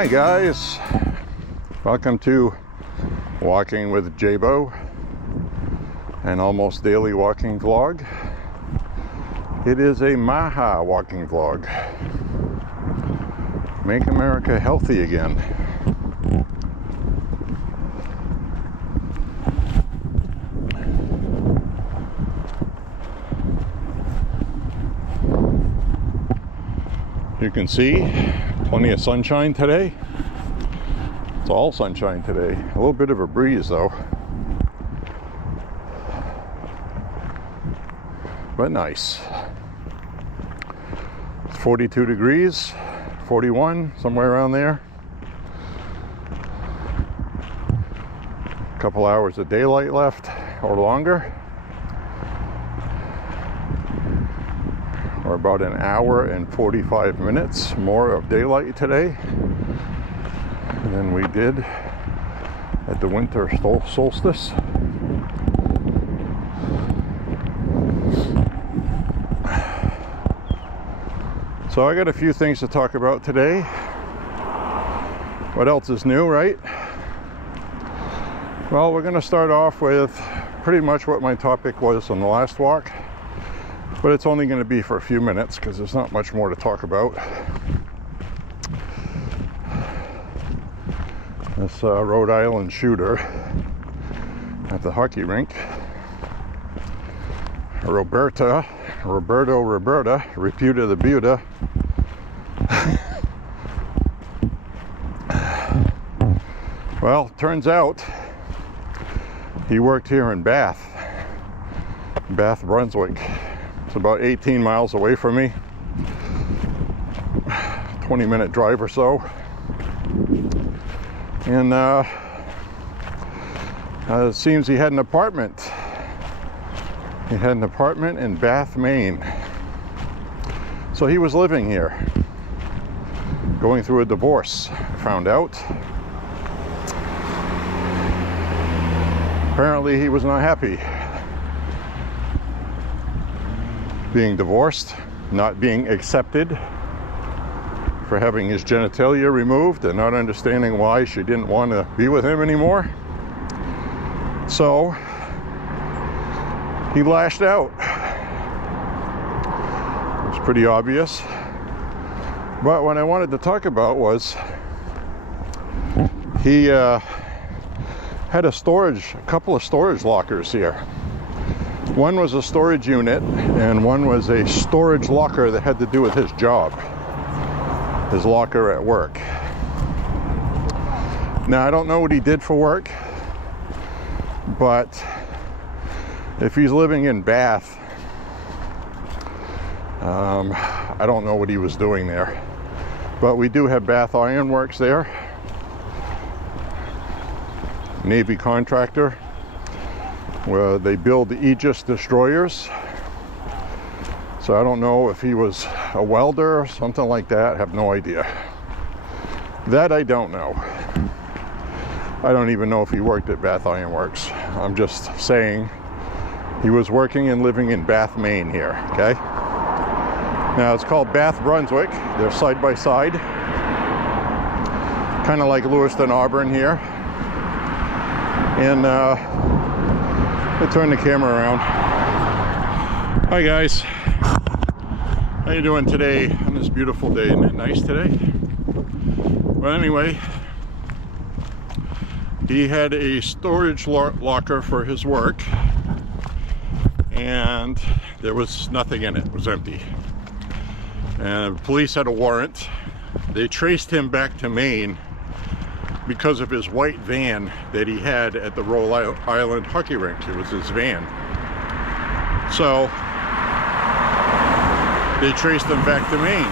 Hi guys, welcome to Walking with J.Beau, an almost daily walking vlog. It is a MAHA walking vlog. Make America healthy again. You can see plenty of sunshine today. It's all sunshine today. A little bit of a breeze though. But nice. It's 42 degrees, 41, somewhere around there. A couple hours of daylight left or longer. Or about an hour and 45 minutes more of daylight today than we did at the winter solstice. So I got a few things to talk about today. What else is new, right? Well, we're going to start off with pretty much what my topic was on the last walk. But it's only going to be for a few minutes because there's not much more to talk about. This Rhode Island shooter at the hockey rink, Reputa The Byuta. Well, turns out he worked here in Bath, Brunswick. It's about 18 miles away from me, 20-minute drive or so. And it seems he had an apartment. He had an apartment in Bath, Maine. So he was living here, going through a divorce, found out. Apparently he was not happy being divorced, not being accepted for having his genitalia removed, and not understanding why she didn't want to be with him anymore. So he lashed out. It was pretty obvious. But what I wanted to talk about was he had a couple of storage lockers here. One was a storage unit, and one was a storage locker that had to do with his job, his locker at work. Now, I don't know what he did for work, but if he's living in Bath, I don't know what he was doing there. But we do have Bath Iron Works there, Navy contractor, where they build the Aegis destroyers. So I don't know if he was a welder or something like that. I have no idea. That I don't know. I don't even know if he worked at Bath Iron Works. I'm just saying he was working and living in Bath, Maine here, okay? Now it's called Bath, Brunswick. They're side by side. Kind of like Lewiston, Auburn here. And I'll turn the camera around. Hi guys, how you doing today on this beautiful day? Isn't it nice today? Well, anyway, he had a storage locker for his work, and there was nothing in it. It was empty. And the police had a warrant. They traced him back to Maine because of his white van that he had at the Rhode Island hockey rink. It was his van. So they traced him back to Maine.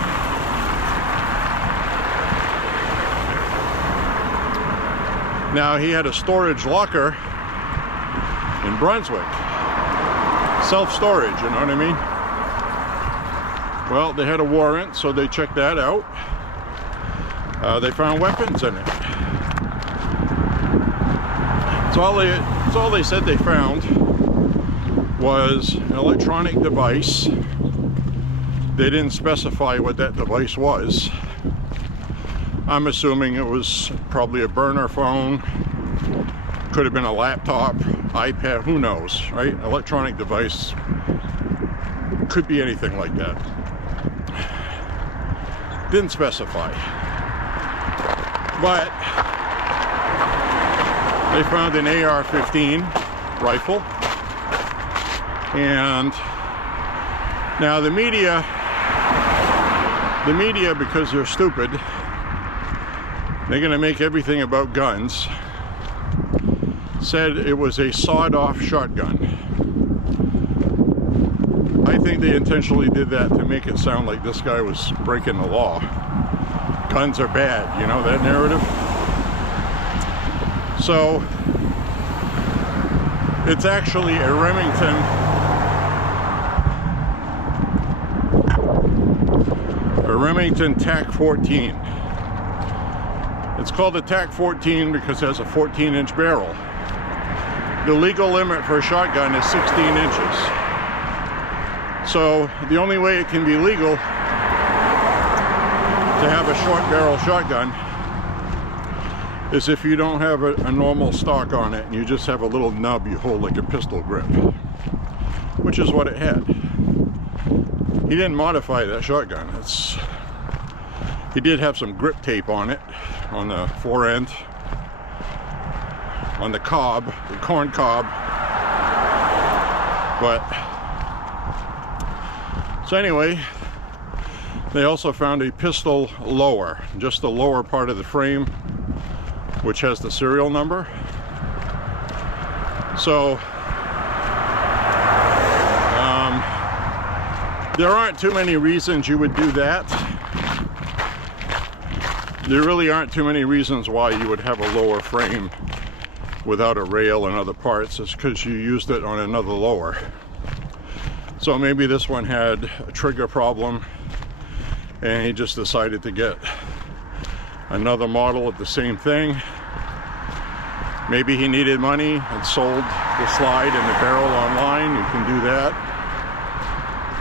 Now he had a storage locker in Brunswick. Self-storage, you know what I mean? Well, they had a warrant, so they checked that out. They found weapons in it. So all they said they found was an electronic device. They didn't specify what that device was. I'm assuming it was probably a burner phone, could have been a laptop, iPad, who knows, right? Electronic device, could be anything like that. Didn't specify. But they found an AR-15 rifle, and now the media, because they're stupid, they're gonna make everything about guns, said it was a sawed-off shotgun. I think they intentionally did that to make it sound like this guy was breaking the law. Guns are bad, you know that narrative? So, it's actually a Remington TAC-14. It's called a TAC-14 because it has a 14-inch barrel. The legal limit for a shotgun is 16 inches. So the only way it can be legal to have a short barrel shotgun is if you don't have a normal stock on it and you just have a little nub you hold like a pistol grip, which is what it had. He didn't modify that shotgun. He did have some grip tape on it, on the fore end, on the cob, the corn cob. But so anyway, they also found a pistol lower, just the lower part of the frame, which has the serial number. So there aren't too many reasons you would do that. There really aren't too many reasons why you would have a lower frame without a rail and other parts. It's because you used it on another lower. So maybe this one had a trigger problem and he just decided to get another model of the same thing. Maybe he needed money and sold the slide and the barrel online. You can do that.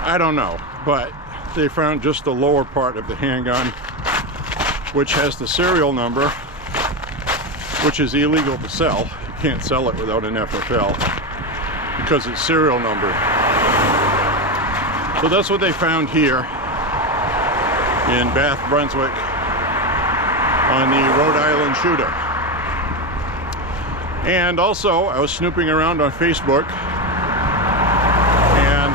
I don't know, but they found just the lower part of the handgun, which has the serial number, which is illegal to sell. You can't sell it without an FFL because it's serial numbered. So that's what they found here in Bath, Brunswick on the Rhode Island shooter. And also, I was snooping around on Facebook, and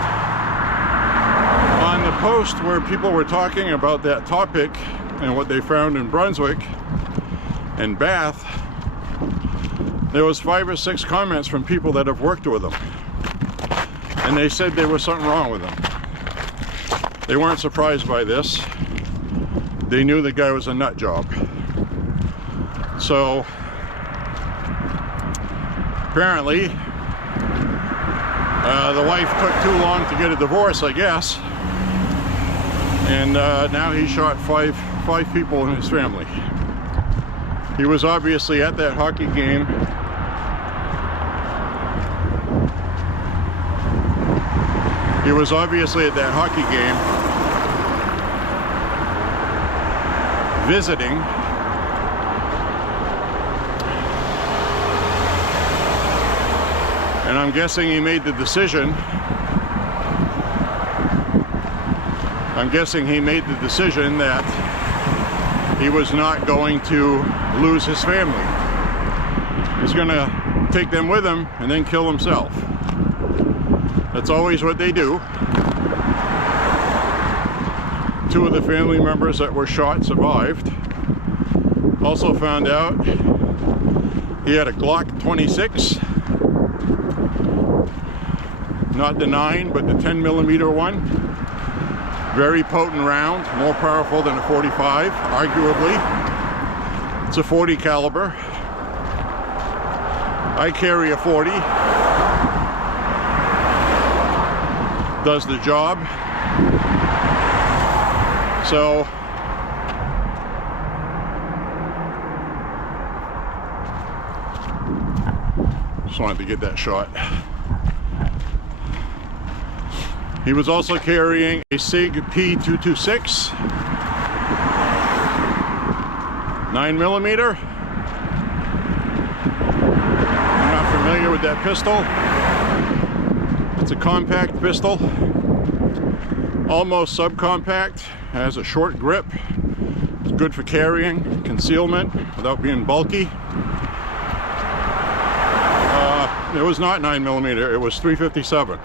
on the post where people were talking about that topic and what they found in Brunswick and Bath, there was 5 or 6 comments from people that have worked with them, and they said there was something wrong with them. They weren't surprised by this. They knew the guy was a nut job. So apparently the wife took too long to get a divorce, I guess, and now he shot five people in his family. He was obviously at that hockey game. He was obviously at that hockey game visiting. And I'm guessing he made the decision. I'm guessing he made the decision that he was not going to lose his family. He's gonna take them with him and then kill himself. That's always what they do. 2 of the family members that were shot survived. Also found out he had a Glock 26. Not the 9, but the 10mm one. Very potent round, more powerful than a 45, arguably. It's a 40 caliber. I carry a 40. Does the job. So just wanted to get that shot. He was also carrying a SIG P226. 9mm. I'm not familiar with that pistol. It's a compact pistol, almost subcompact, has a short grip. It's good for carrying, concealment, without being bulky. It was not 9mm, it was 357.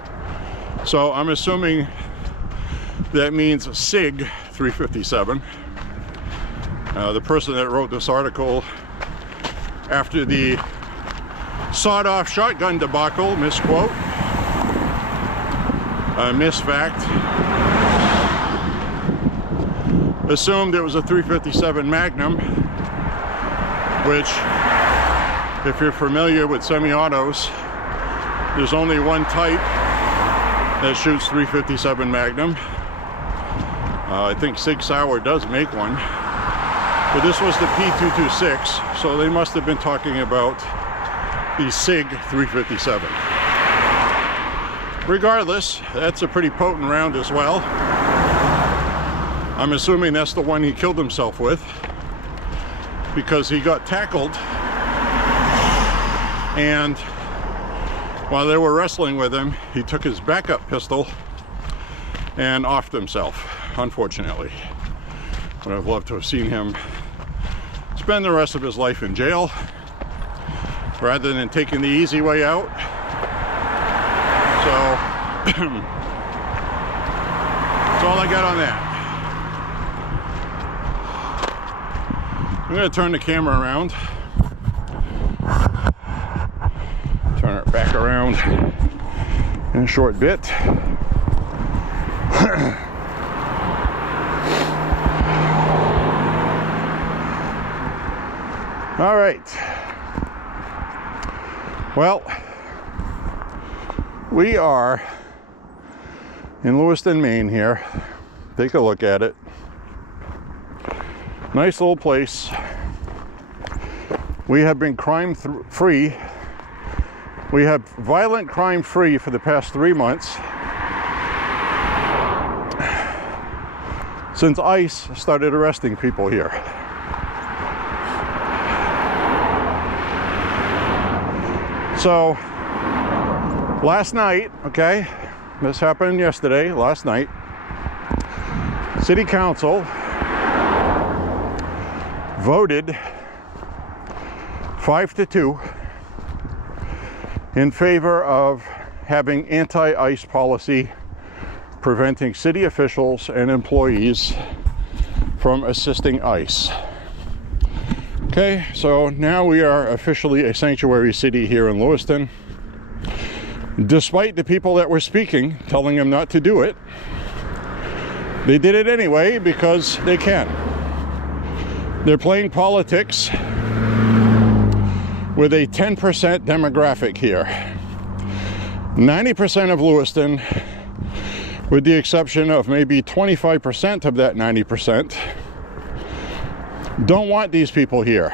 So I'm assuming that means SIG 357. The person that wrote this article after the sawed-off shotgun debacle, misquote, misfact, assumed it was a 357 Magnum, which, if you're familiar with semi-autos, there's only one type that shoots 357 Magnum. I think Sig Sauer does make one, but this was the P226, so they must have been talking about the Sig 357. Regardless, that's a pretty potent round as well. I'm assuming that's the one he killed himself with, because he got tackled, and while they were wrestling with him, he took his backup pistol and offed himself, unfortunately. But I'd love to have seen him spend the rest of his life in jail rather than taking the easy way out. So that's all I got on that. I'm going to turn the camera around. Turn it back around in a short bit. All right. Well, we are in Lewiston, Maine here. Take a look at it. Nice little place. We have been crime-free. We have violent crime-free for the past 3 months, since ICE started arresting people here. So, last night, okay, this happened yesterday, last night, City Council voted 5-2 in favor of having anti-ICE policy preventing city officials and employees from assisting ICE. Okay, so now we are officially a sanctuary city here in Lewiston, despite the people that were speaking telling them not to do it. They did it anyway because they can. They're playing politics with a 10% demographic here. 90% of Lewiston, with the exception of maybe 25% of that 90%, don't want these people here.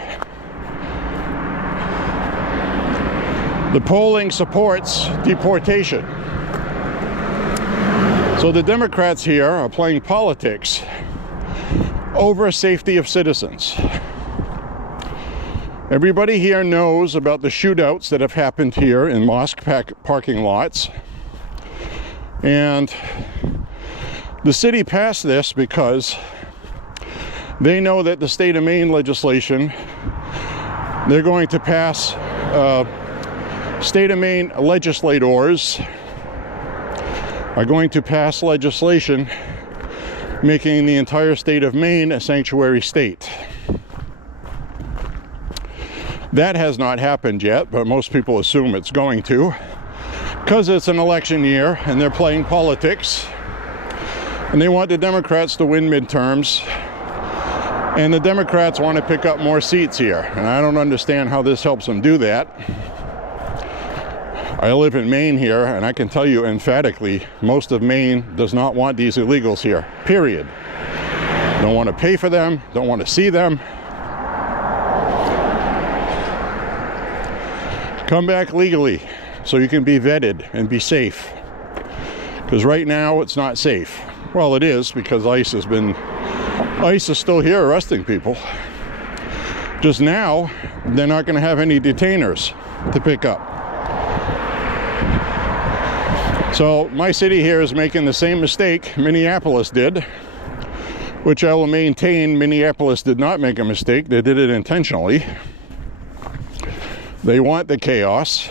The polling supports deportation. So the Democrats here are playing politics over safety of citizens. Everybody here knows about the shootouts that have happened here in mosque parking lots. And the city passed this because they know that the state of Maine legislation, they're going to pass, state of Maine legislators are going to pass legislation making the entire state of Maine a sanctuary state. That has not happened yet, but most people assume it's going to, because it's an election year and they're playing politics and they want the Democrats to win midterms, and the Democrats want to pick up more seats here, and I don't understand how this helps them do that. I live in Maine here, and I can tell you emphatically, most of Maine does not want these illegals here, period. Don't want to pay for them, don't want to see them. Come back legally so you can be vetted and be safe. Because right now it's not safe. Well, it is, because ICE is still here arresting people. Just now, they're not going to have any detainers to pick up. So my city here is making the same mistake Minneapolis did, which I will maintain Minneapolis did not make a mistake. They did it intentionally. They want the chaos.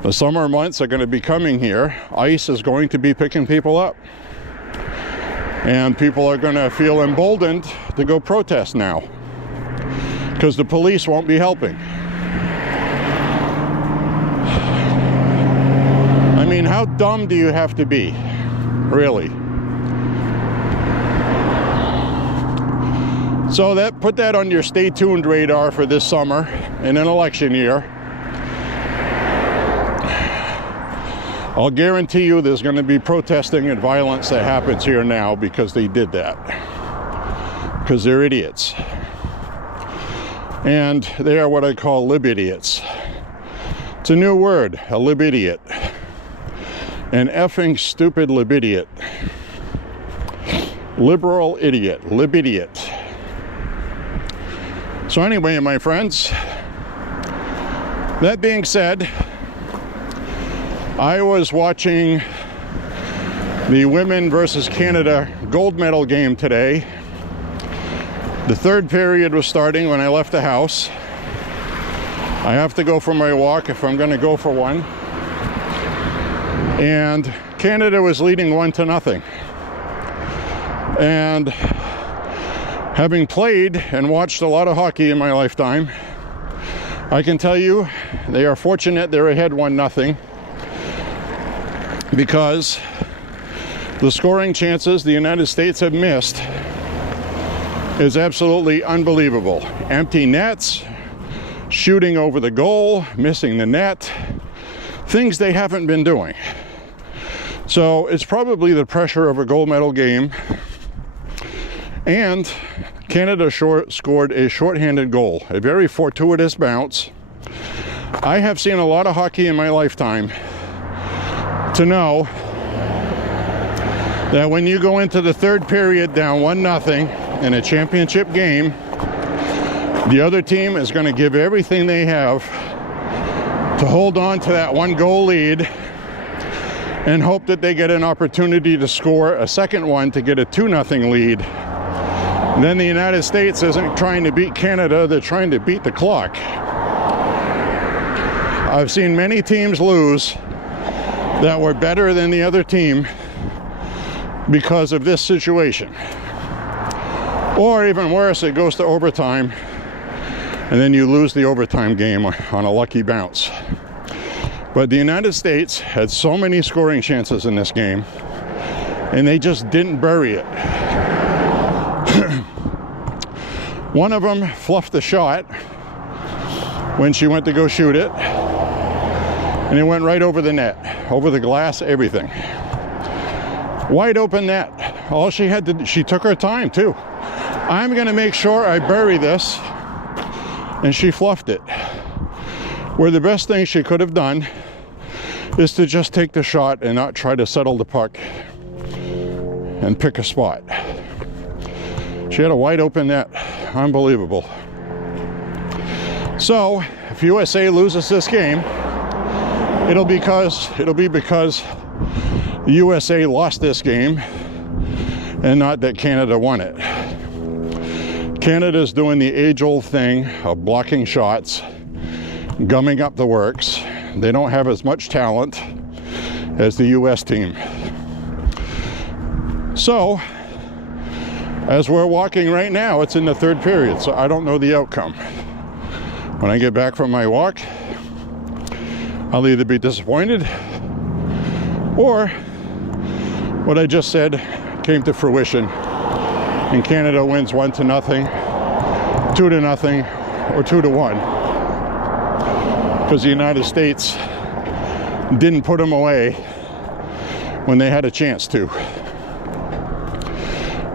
The summer months are going to be coming here. ICE is going to be picking people up. And people are going to feel emboldened to go protest now, because the police won't be helping. I mean, how dumb do you have to be? Really? So put that on your stay tuned radar for this summer in an election year. I'll guarantee you there's going to be protesting and violence that happens here now because they did that. Because they're idiots. And they are what I call lib-idiots. It's a new word, a lib-idiot. An effing stupid lib-idiot. Liberal idiot, lib-idiot. So anyway, my friends, that being said, I was watching the women versus Canada gold medal game today. The third period was starting when I left the house. I have to go for my walk if I'm going to go for one. And Canada was leading 1-0. And having played and watched a lot of hockey in my lifetime, I can tell you they are fortunate they're ahead 1-0, because the scoring chances the United States have missed is absolutely unbelievable. Empty nets, shooting over the goal, missing the net, things they haven't been doing. So it's probably the pressure of a gold medal game. And Canada scored a shorthanded goal, a very fortuitous bounce. I have seen a lot of hockey in my lifetime to know that when you go into the third period down 1-0 in a championship game, the other team is going to give everything they have to hold on to that 1-goal lead and hope that they get an opportunity to score a second one to get a 2-0 lead. And then the United States isn't trying to beat Canada, they're trying to beat the clock. I've seen many teams lose that were better than the other team because of this situation. Or even worse, it goes to overtime and then you lose the overtime game on a lucky bounce. But the United States had so many scoring chances in this game and they just didn't bury it. One of them fluffed the shot when she went to go shoot it, and it went right over the net, over the glass, everything. Wide open net. All she had to do, she took her time too. I'm gonna make sure I bury this, and she fluffed it. Where the best thing she could have done is to just take the shot and not try to settle the puck and pick a spot. She had a wide open net. Unbelievable. So if USA loses this game, it'll be because the USA lost this game and not that Canada won it. Canada's doing the age-old thing of blocking shots, gumming up the works. They don't have as much talent as the US team. So as we're walking right now, it's in the third period, so I don't know the outcome. When I get back from my walk, I'll either be disappointed or what I just said came to fruition and Canada wins 1-0, 2-0, or 2-1. Because the United States didn't put them away when they had a chance to.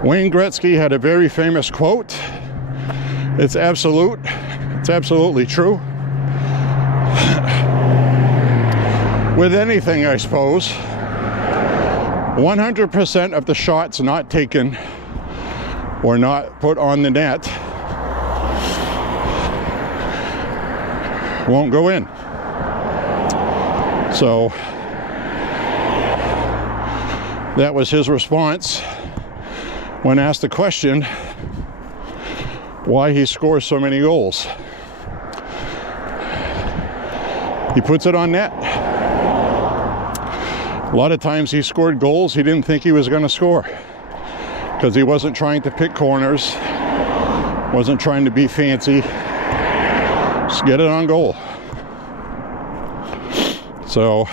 Wayne Gretzky had a very famous quote. It's absolutely true. With anything, I suppose, 100% of the shots not taken or not put on the net won't go in. So that was his response when asked the question why he scores so many goals. He puts it on net. A lot of times he scored goals he didn't think he was going to score because he wasn't trying to pick corners, wasn't trying to be fancy. Just get it on goal. So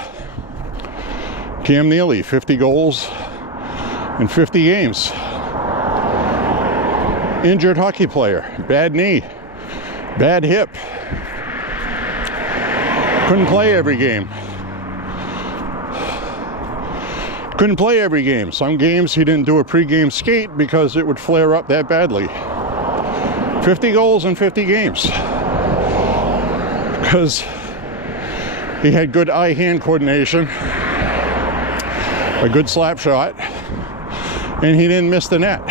Cam Neely, 50 goals in 50 games. Injured hockey player, bad knee, bad hip. Couldn't play every game. Couldn't play every game. Some games he didn't do a pre-game skate because it would flare up that badly. 50 goals in 50 games. Because he had good eye-hand coordination, a good slap shot, and he didn't miss the net.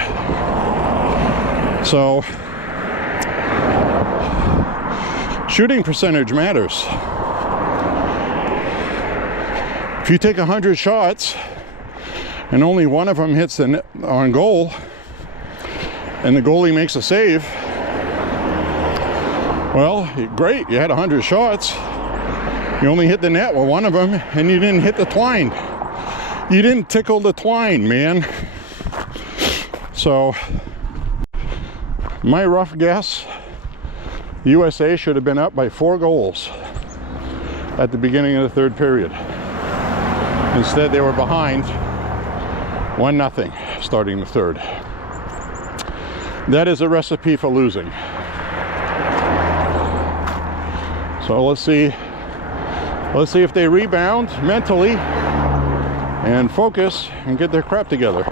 So, shooting percentage matters. If you take 100 shots and only one of them hits the net on goal, and the goalie makes a save, well, great, you had 100 shots. You only hit the net with one of them, and you didn't hit the twine. You didn't tickle the twine, man. So, my rough guess, USA should have been up by 4 goals at the beginning of the third period. Instead, they were behind 1-0 starting the third. That is a recipe for losing. So let's see if they rebound mentally and focus and get their crap together.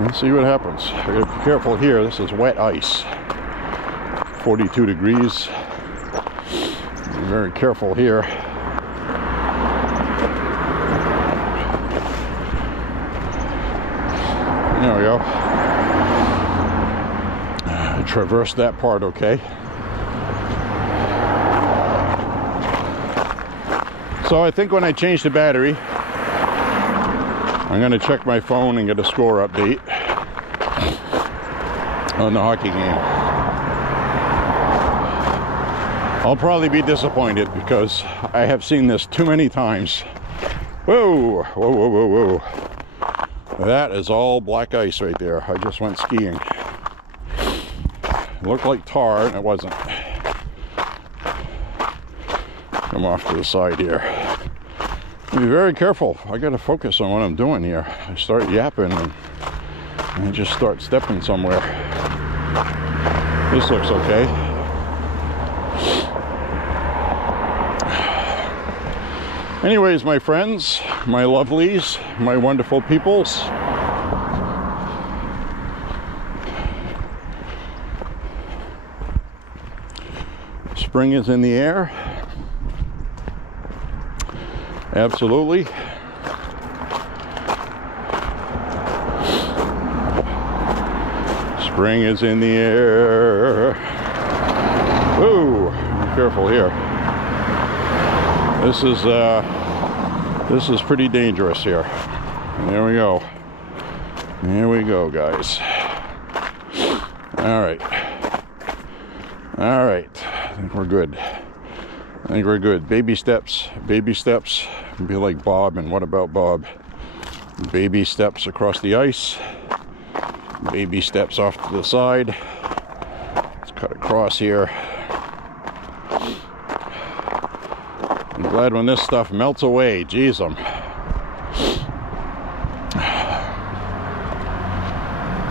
Let's see what happens. I gotta be careful here. This is wet ice. 42 degrees. Be very careful here. There we go. I traversed that part okay. So I think when I change the battery, I'm going to check my phone and get a score update on the hockey game. I'll probably be disappointed because I have seen this too many times. Whoa, whoa, whoa, whoa, whoa. That is all black ice right there. I just went skiing. It looked like tar and it wasn't. Come off to the side here. Be very careful. I got to focus on what I'm doing here. I start yapping and I just start stepping somewhere. This looks okay. Anyways, my friends, my lovelies, my wonderful peoples, spring is in the air. Absolutely. Spring is in the air. Whoa, be careful here. This is pretty dangerous here. There we go. There we go, guys. All right. All right. I think we're good. I think we're good. Baby steps. Baby steps. Be like Bob and What About Bob? Baby steps across the ice. Baby steps off to the side. Let's cut across here. I'm glad when this stuff melts away. Jeez,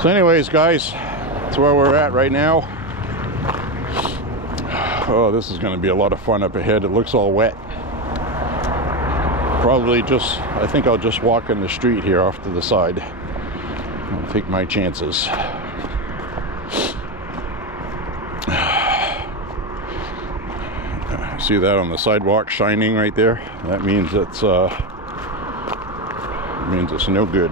So anyways, guys, that's where we're at right now. Oh, this is going to be a lot of fun up ahead. It looks all wet. Probably just, I think I'll just walk in the street here off to the side. I'll take my chances. See that on the sidewalk shining right there? That means it's no good.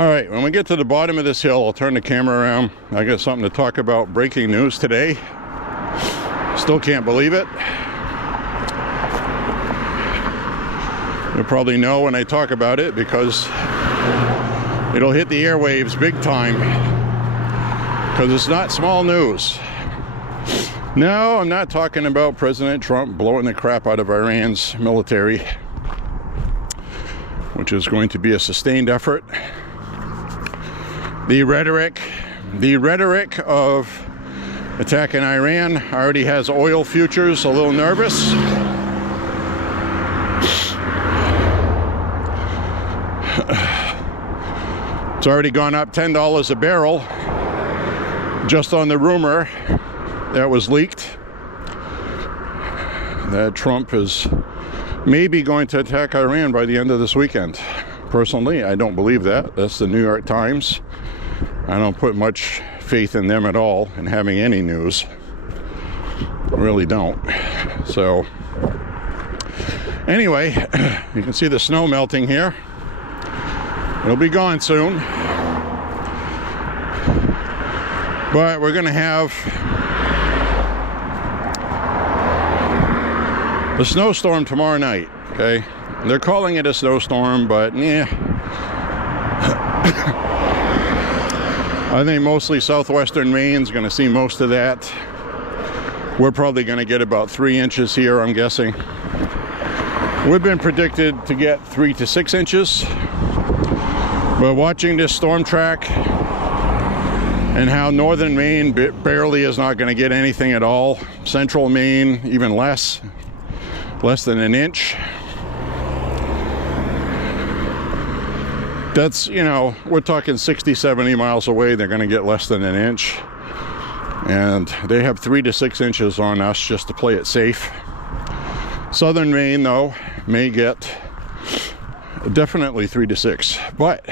All right, when we get to the bottom of this hill, I'll turn the camera around. I got something to talk about. Breaking news today. Still can't believe it. You'll probably know when I talk about it because it'll hit the airwaves big time. Because it's not small news. No, I'm not talking about President Trump blowing the crap out of Iran's military, which is going to be a sustained effort. The rhetoric of attacking Iran already has oil futures a little nervous. It's already gone up $10 a barrel just on the rumor that was leaked that Trump is maybe going to attack Iran by the end of this weekend. Personally, I don't believe that. That's the New York Times. I don't put much faith in them at all in having any news. I really don't. So, anyway, you can see the snow melting here. It'll be gone soon. But we're going to have a snowstorm tomorrow night, okay? They're calling it a snowstorm, but yeah. I think mostly southwestern Maine's going to see most of that. We're probably going to get about 3 inches here, I'm guessing. We've been predicted to get 3 to 6 inches. But watching this storm track and how northern Maine barely is not going to get anything at all, central Maine even less than an inch. That's, you know, we're talking 60, 70 miles away, they're going to get less than an inch. And they have 3 to 6 inches on us just to play it safe. Southern Maine, though, may get definitely 3 to 6. But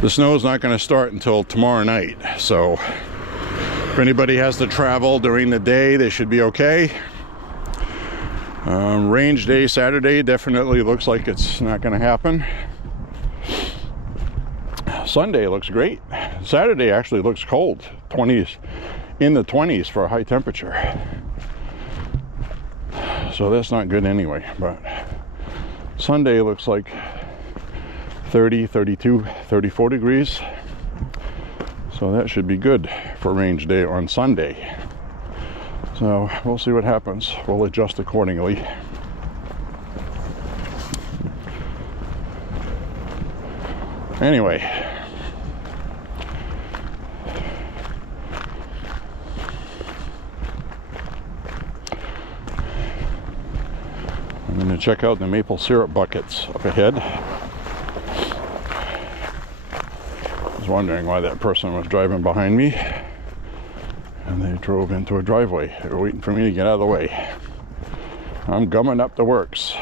the snow is not going to start until tomorrow night. So if anybody has to travel during the day, they should be okay. Range day Saturday definitely looks like it's not going to happen. Sunday looks great. Saturday actually looks cold. 20s, in the 20s for a high temperature. So that's not good anyway. But Sunday looks like 30, 32, 34 degrees. So that should be good for range day on Sunday. So we'll see what happens. We'll adjust accordingly. Anyway, I'm going to check out the maple syrup buckets up ahead. I was wondering why that person was driving behind me. And they drove into a driveway. They were waiting for me to get out of the way. I'm gumming up the works.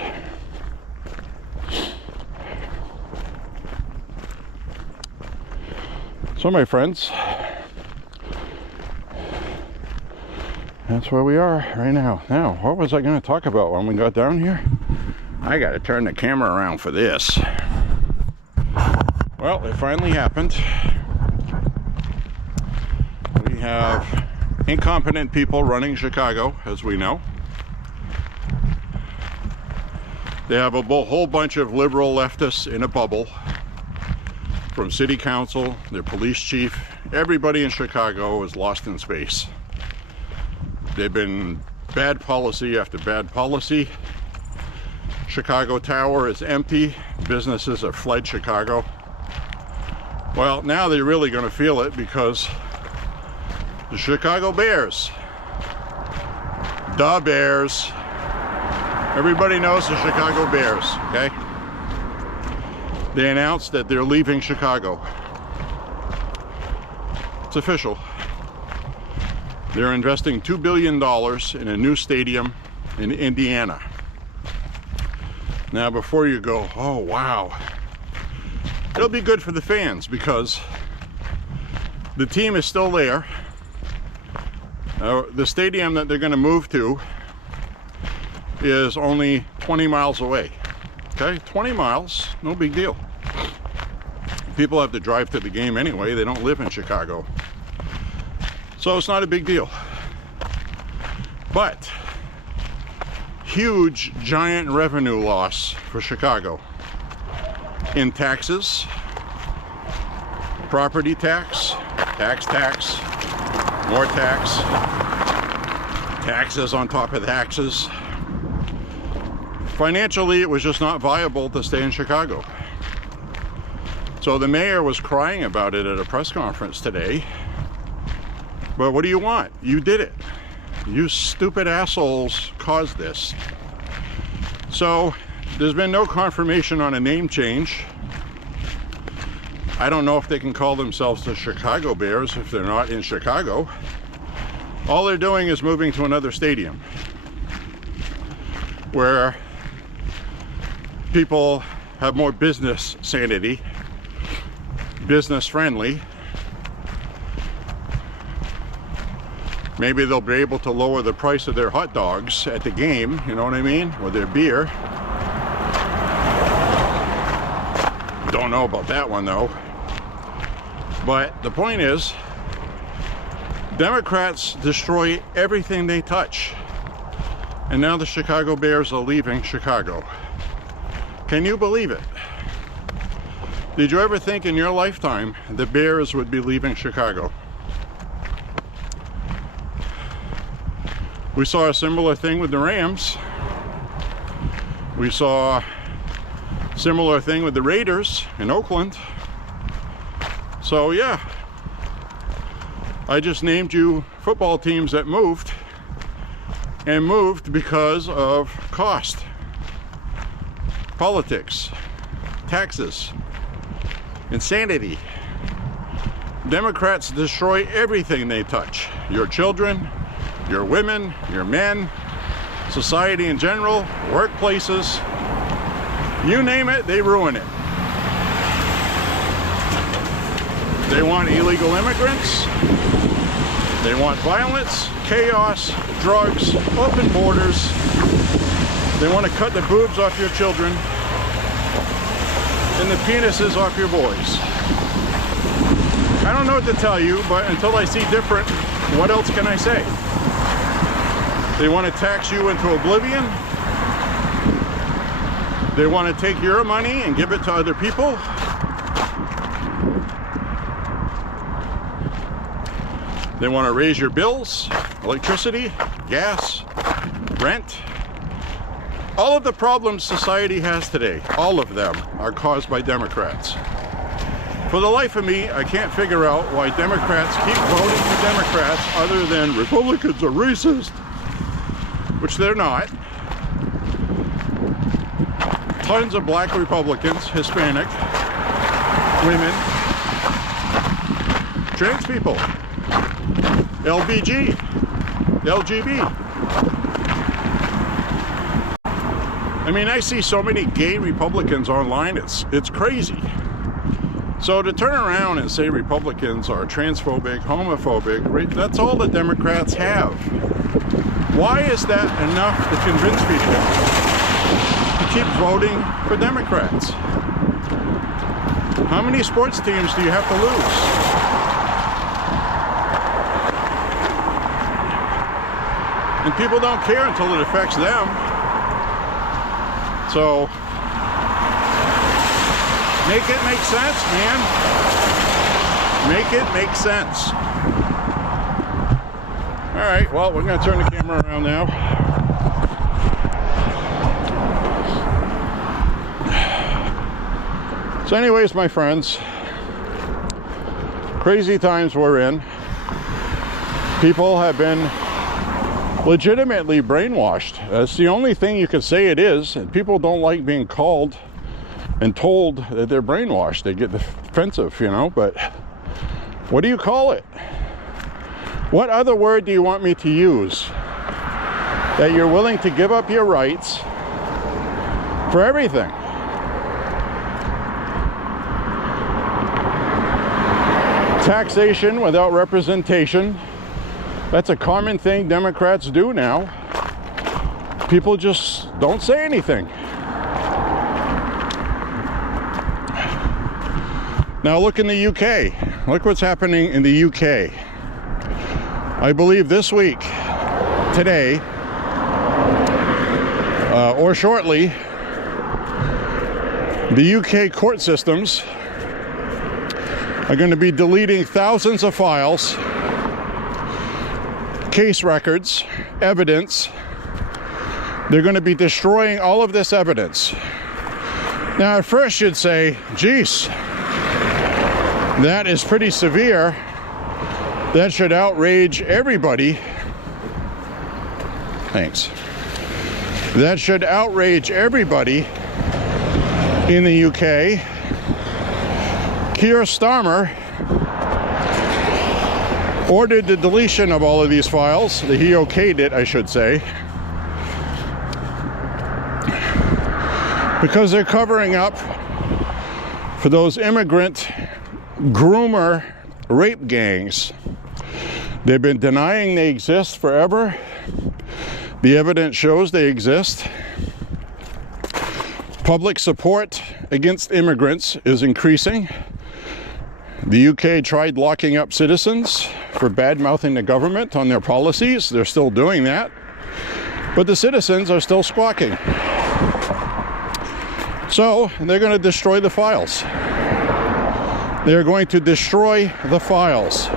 So my friends, that's where we are right now. Now, what was I going to talk about when we got down here? I got to turn the camera around for this. Well, it finally happened. We have incompetent people running Chicago, as we know. They have a whole bunch of liberal leftists in a bubble. From city council, their police chief, everybody in Chicago is lost in space. They've been bad policy after bad policy. Chicago Tower is empty. Businesses have fled Chicago. Well, now they're really going to feel it because the Chicago Bears. The Bears. Everybody knows the Chicago Bears, okay? They announced that they're leaving Chicago. It's official. They're investing $2 billion in a new stadium in Indiana. Now, before you go, oh wow, it'll be good for the fans because the team is still there. The stadium that they're going to move to is only 20 miles away. Okay, 20 miles, no big deal. People have to drive to the game anyway. They don't live in Chicago. So it's not a big deal. But huge, giant revenue loss for Chicago in taxes, property tax, tax, more tax, taxes on top of taxes. Financially, it was just not viable to stay in Chicago. So the mayor was crying about it at a press conference today. But what do you want? You did it. You stupid assholes caused this. So there's been no confirmation on a name change. I don't know if they can call themselves the Chicago Bears if they're not in Chicago. All they're doing is moving to another stadium where people have more business sanity, business friendly. Maybe they'll be able to lower the price of their hot dogs at the game, you know what I mean? Or their beer. Don't know about that one though. But the point is, Democrats destroy everything they touch. And now the Chicago Bears are leaving Chicago. Can you believe it? Did you ever think in your lifetime the Bears would be leaving Chicago? We saw a similar thing with the Rams. We saw a similar thing with the Raiders in Oakland. So yeah, I just named you football teams that moved, and moved because of cost, politics, taxes, insanity. Democrats destroy everything they touch. Your children, your women, your men, society in general, workplaces, you name it, they ruin it. They want illegal immigrants, they want violence, chaos, drugs, open borders, they want to cut the boobs off your children and the penises off your boys. I don't know what to tell you, but until I see different, what else can I say? They want to tax you into oblivion. They want to take your money and give it to other people. They want to raise your bills, electricity, gas, rent. All of the problems society has today, all of them are caused by Democrats. For the life of me, I can't figure out why Democrats keep voting for Democrats other than Republicans are racist, which they're not. Tons of black Republicans, Hispanic, women, trans people, LBG, LGB. I mean, I see so many gay Republicans online, it's crazy. So to turn around and say Republicans are transphobic, homophobic, that's all the Democrats have. Why is that enough to convince people to keep voting for Democrats? How many sports teams do you have to lose? And people don't care until it affects them. So, make it make sense, man. Make it make sense. All right, well, we're going to turn the camera around now. So anyways, my friends, crazy times we're in. People have been legitimately brainwashed. That's the only thing you can say it is, and people don't like being called and told that they're brainwashed. They get defensive, you know, but what do you call it? What other word do you want me to use? That you're willing to give up your rights for everything. Taxation without representation. That's a common thing Democrats do now. People just don't say anything. Now look in the UK. Look what's happening in the UK. I believe this week, today, or shortly, the UK court systems are going to be deleting thousands of files, case records, evidence. They're going to be destroying all of this evidence. Now, at first you'd say, geez, that is pretty severe. That should outrage everybody. Thanks. That should outrage everybody in the UK. Keir Starmer ordered the deletion of all of these files. He okayed it, I should say. Because they're covering up for those immigrant groomer rape gangs. They've been denying they exist forever. The evidence shows they exist. Public support against immigrants is increasing. The UK tried locking up citizens for bad-mouthing the government on their policies. They're still doing that. But the citizens are still squawking. So they're going to destroy the files. They're going to destroy the files.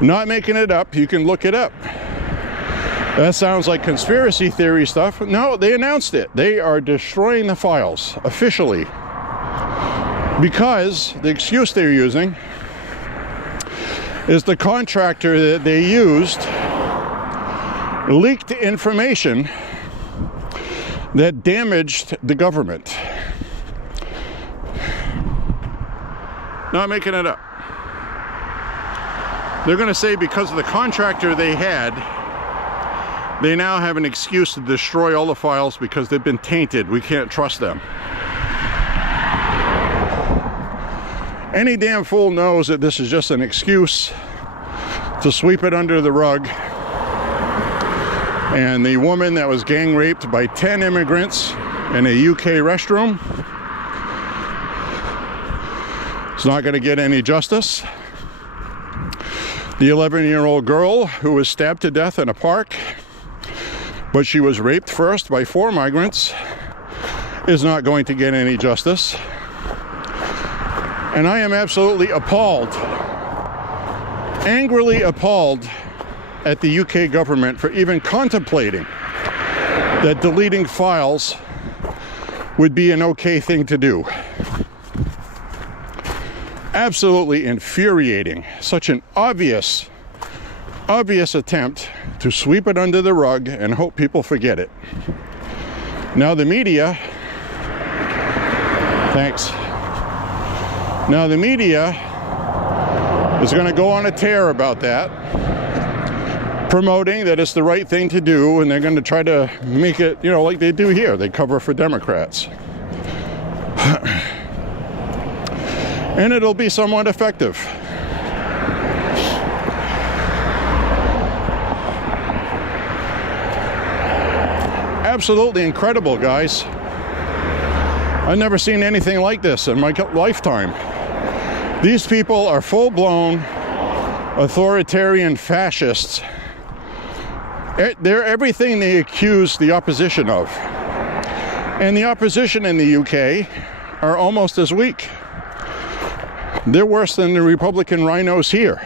Not making it up, you can look it up. That sounds like conspiracy theory stuff. No, they announced it. They are destroying the files officially. Because the excuse they're using is the contractor that they used leaked information that damaged the government. Not making it up. They're going to say because of the contractor they had, they now have an excuse to destroy all the files because they've been tainted. We can't trust them. Any damn fool knows that this is just an excuse to sweep it under the rug. And the woman that was gang raped by 10 immigrants in a UK restroom is not going to get any justice. The 11-year-old girl who was stabbed to death in a park, but she was raped first by 4 migrants, is not going to get any justice. And I am absolutely appalled, angrily appalled at the UK government for even contemplating that deleting files would be an okay thing to do. Absolutely infuriating. Such an obvious attempt to sweep it under the rug and hope people forget it. Now the media, thanks. Now the media is going to go on a tear about that, promoting that it's the right thing to do, and they're going to try to make it, you know, like they do here. They cover for Democrats. And it'll be somewhat effective. Absolutely incredible, guys. I've never seen anything like this in my lifetime. These people are full-blown authoritarian fascists. They're everything they accuse the opposition of. And the opposition in the UK are almost as weak. They're worse than the Republican rhinos here.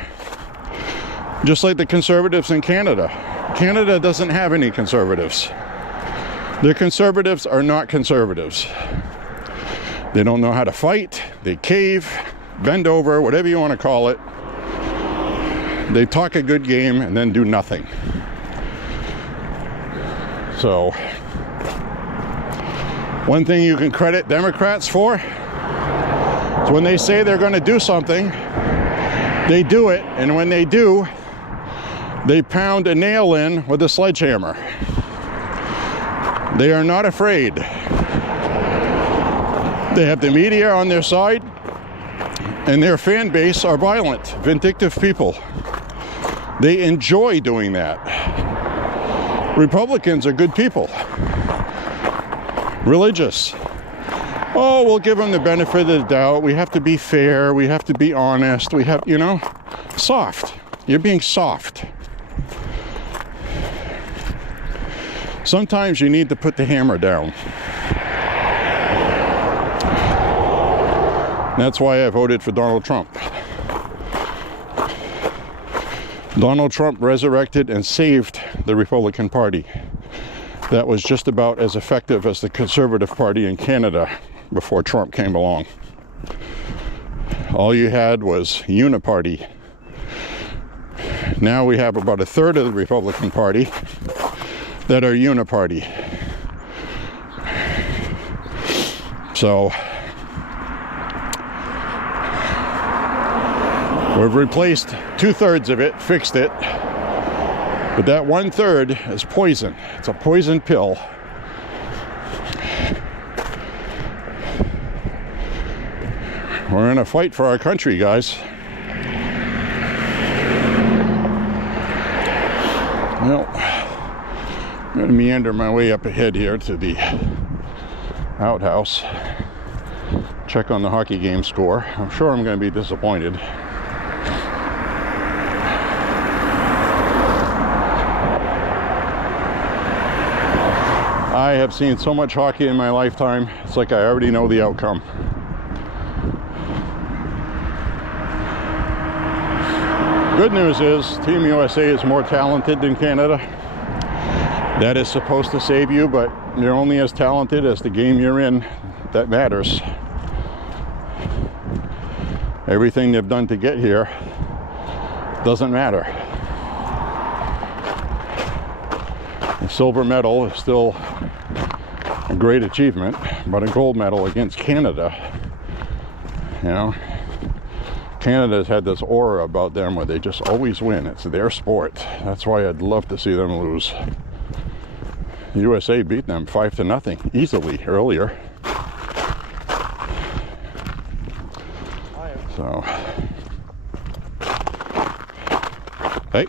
Just like the conservatives in Canada. Canada doesn't have any conservatives. The conservatives are not conservatives. They don't know how to fight. They cave, bend over, whatever you want to call it. They talk a good game and then do nothing. So, one thing you can credit Democrats for is when they say they're going to do something, they do it, and when they do, they pound a nail in with a sledgehammer. They are not afraid. They have the media on their side, and their fan base are violent, vindictive people. They enjoy doing that. Republicans are good people. Religious. oh, we'll give them the benefit of the doubt. We have to be fair. We have to be honest. We have, you know, soft. You're being soft. Sometimes you need to put the hammer down. That's why I voted for Donald Trump. Donald Trump resurrected and saved the Republican Party. That was just about as effective as the Conservative Party in Canada before Trump came along. All you had was uniparty. Now we have about a third of the Republican Party that are uniparty. So we've replaced 2/3 of it, fixed it, but that 1/3 is poison. It's a poison pill. We're in a fight for our country, guys. Well, I'm going to meander my way up ahead here to the outhouse, check on the hockey game score. I'm sure I'm going to be disappointed. I have seen so much hockey in my lifetime, it's like I already know the outcome. Good news is Team USA is more talented than Canada. That is supposed to save you, but you're only as talented as the game you're in. That matters. Everything they've done to get here doesn't matter. The silver medal is still a great achievement, but a gold medal against Canada, you know, Canada's had this aura about them where they just always win. It's their sport. That's why I'd love to see them lose. The USA beat them 5-0 easily earlier. So, hey.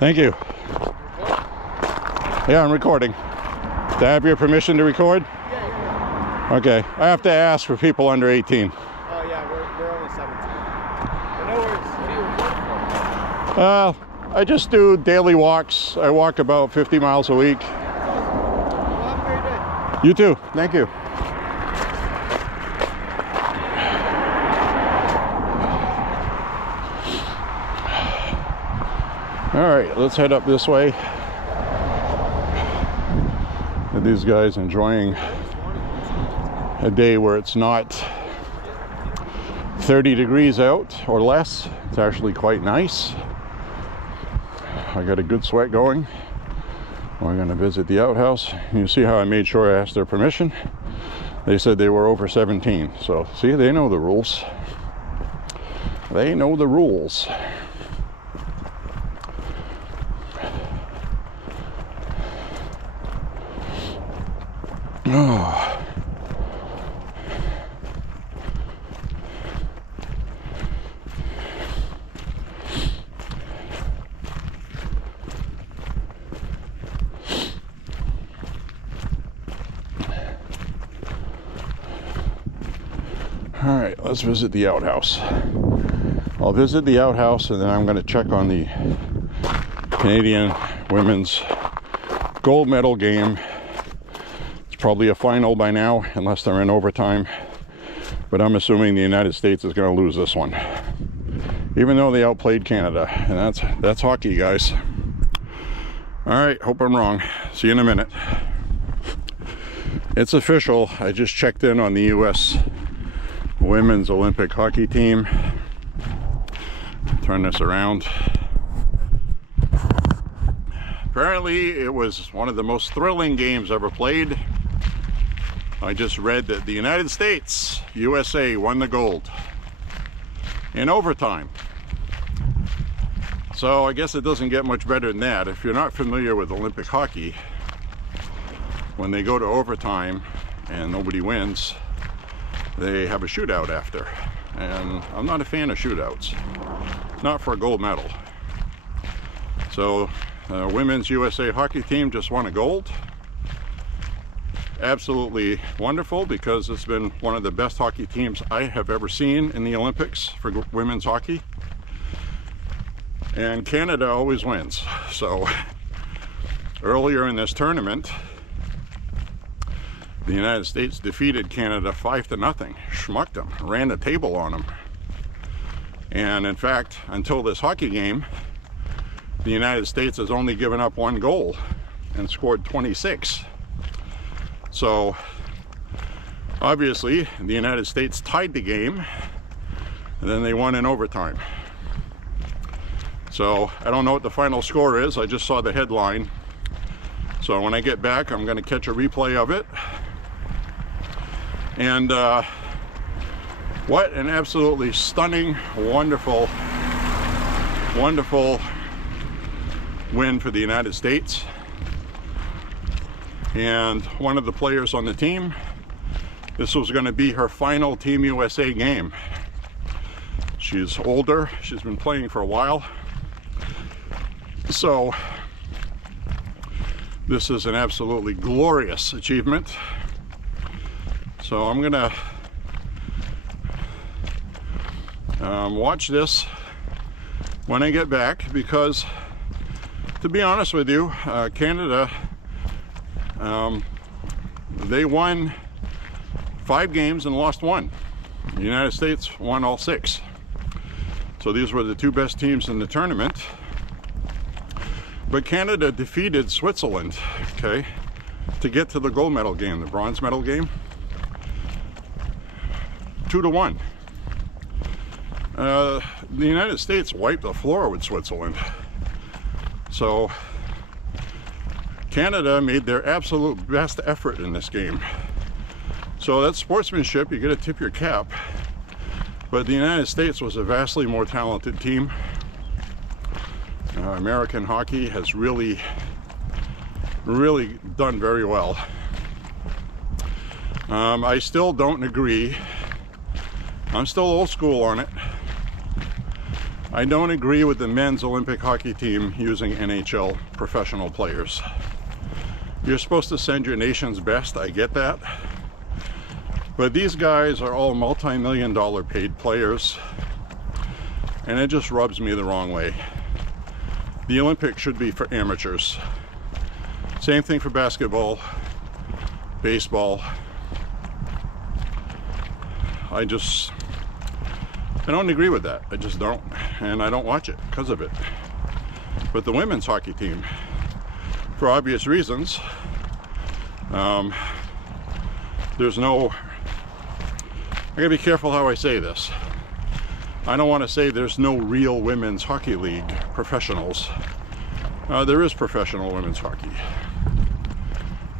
Thank you. Yeah, I'm recording. Do I have your permission to record? Yeah. Okay. I have to ask for people under 18. Oh yeah, we're only 17. No worries. I just do daily walks. I walk about 50 miles a week. Well, have a great day. You too. Thank you. All right, let's head up this way. And these guys enjoying a day where it's not 30 degrees out or less. It's actually quite nice. I got a good sweat going. We're going to visit the outhouse. You see how I made sure I asked their permission? They said they were over 17. So, see, they know the rules. They know the rules. Oh. All right, let's visit the outhouse. I'll visit the outhouse and then I'm going to check on the Canadian women's gold medal game. It's probably a final by now, unless they're in overtime. But I'm assuming the United States is going to lose this one, even though they outplayed Canada. And that's hockey, guys. All right, hope I'm wrong. See you in a minute. It's official. I just checked in on the U.S. women's Olympic hockey team. Turn this around. Apparently it was one of the most thrilling games ever played. I just read that the United States, USA, won the gold in overtime. So I guess it doesn't get much better than that. If you're not familiar with Olympic hockey, when they go to overtime and nobody wins, they have a shootout after. And I'm not a fan of shootouts. Not for a gold medal. So Women's USA hockey team just won a gold. Absolutely wonderful, because it's been one of the best hockey teams I have ever seen in the Olympics for women's hockey. And Canada always wins. So earlier in this tournament, the United States defeated Canada 5-0, schmucked them, ran the table on them. And in fact, until this hockey game, the United States has only given up 1 goal and scored 26. So obviously the United States tied the game, and then they won in overtime. So I don't know what the final score is. I just saw the headline. So when I get back, I'm going to catch a replay of it. And what an absolutely stunning, wonderful, wonderful win for the United States. And one of the players on the team, this was going to be her final Team USA game. She's older, she's been playing for a while. So this is an absolutely glorious achievement. So I'm gonna watch this when I get back, because to be honest with you, Canada, they won 5 games and lost 1. The United States won all 6. So these were the 2 best teams in the tournament. But Canada defeated Switzerland, okay, to get to the gold medal game, the bronze medal game, 2-1. The United States wiped the floor with Switzerland. So Canada made their absolute best effort in this game. So that's sportsmanship, you gotta tip your cap. But the United States was a vastly more talented team. American hockey has really done very well. I still don't agree. I'm still old school on it. I don't agree with the men's Olympic hockey team using NHL professional players. You're supposed to send your nation's best, I get that. But these guys are all multi-million-dollar paid players, and it just rubs me the wrong way. The Olympics should be for amateurs. Same thing for basketball, baseball. I don't agree with that. I just don't, and I don't watch it because of it. But the women's hockey team, for obvious reasons, there's no, I gotta be careful how I say this. I don't want to say there's no real women's hockey league professionals. There is professional women's hockey,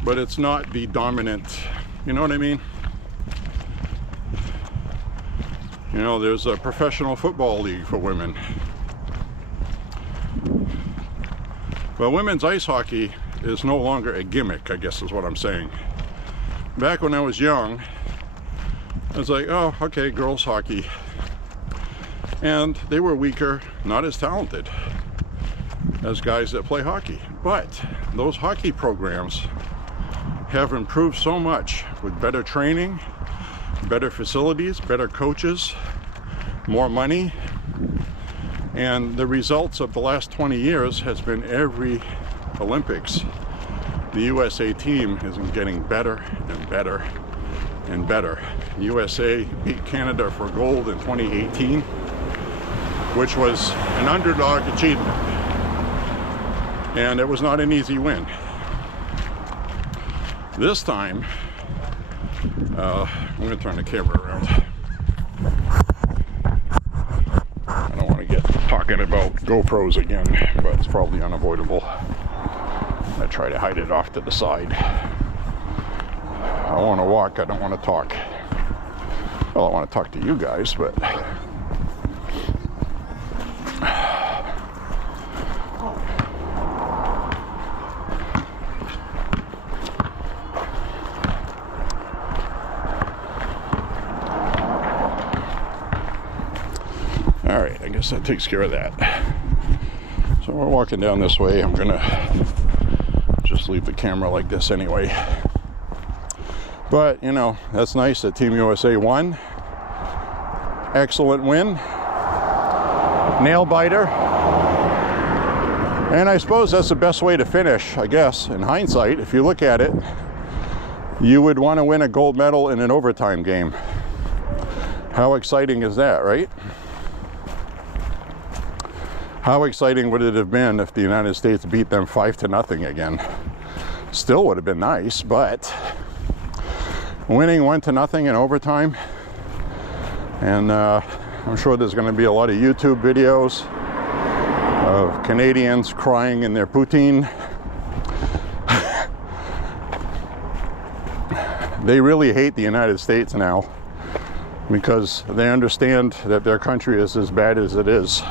but it's not the dominant, you know what I mean? You know, there's a professional football league for women. But women's ice hockey is no longer a gimmick, I guess is what I'm saying. Back when I was young, I was like, oh, okay, girls hockey. And they were weaker, not as talented as guys that play hockey. But those hockey programs have improved so much with better training, better facilities, better coaches, more money. And the results of the last 20 years has been every Olympics, the USA team is getting better and better and better. USA beat Canada for gold in 2018, which was an underdog achievement. And it was not an easy win. This time, I'm going to turn the camera around. I don't want to get talking about GoPros again, but it's probably unavoidable. I try to hide it off to the side. I want to walk, I don't want to talk. Well, I want to talk to you guys, but all right, I guess that takes care of that. So we're walking down this way. I'm gonna just leave the camera like this anyway. But, you know, that's nice that Team USA won. Excellent win. Nail biter. And I suppose that's the best way to finish, I guess, in hindsight. If you look at it, you would want to win a gold medal in an overtime game. How exciting is that, right? How exciting would it have been if the United States beat them 5-0 again? Still would have been nice, but winning 1-0 in overtime, and I'm sure there's going to be a lot of YouTube videos of Canadians crying in their poutine. They really hate the United States now because they understand that their country is as bad as it is.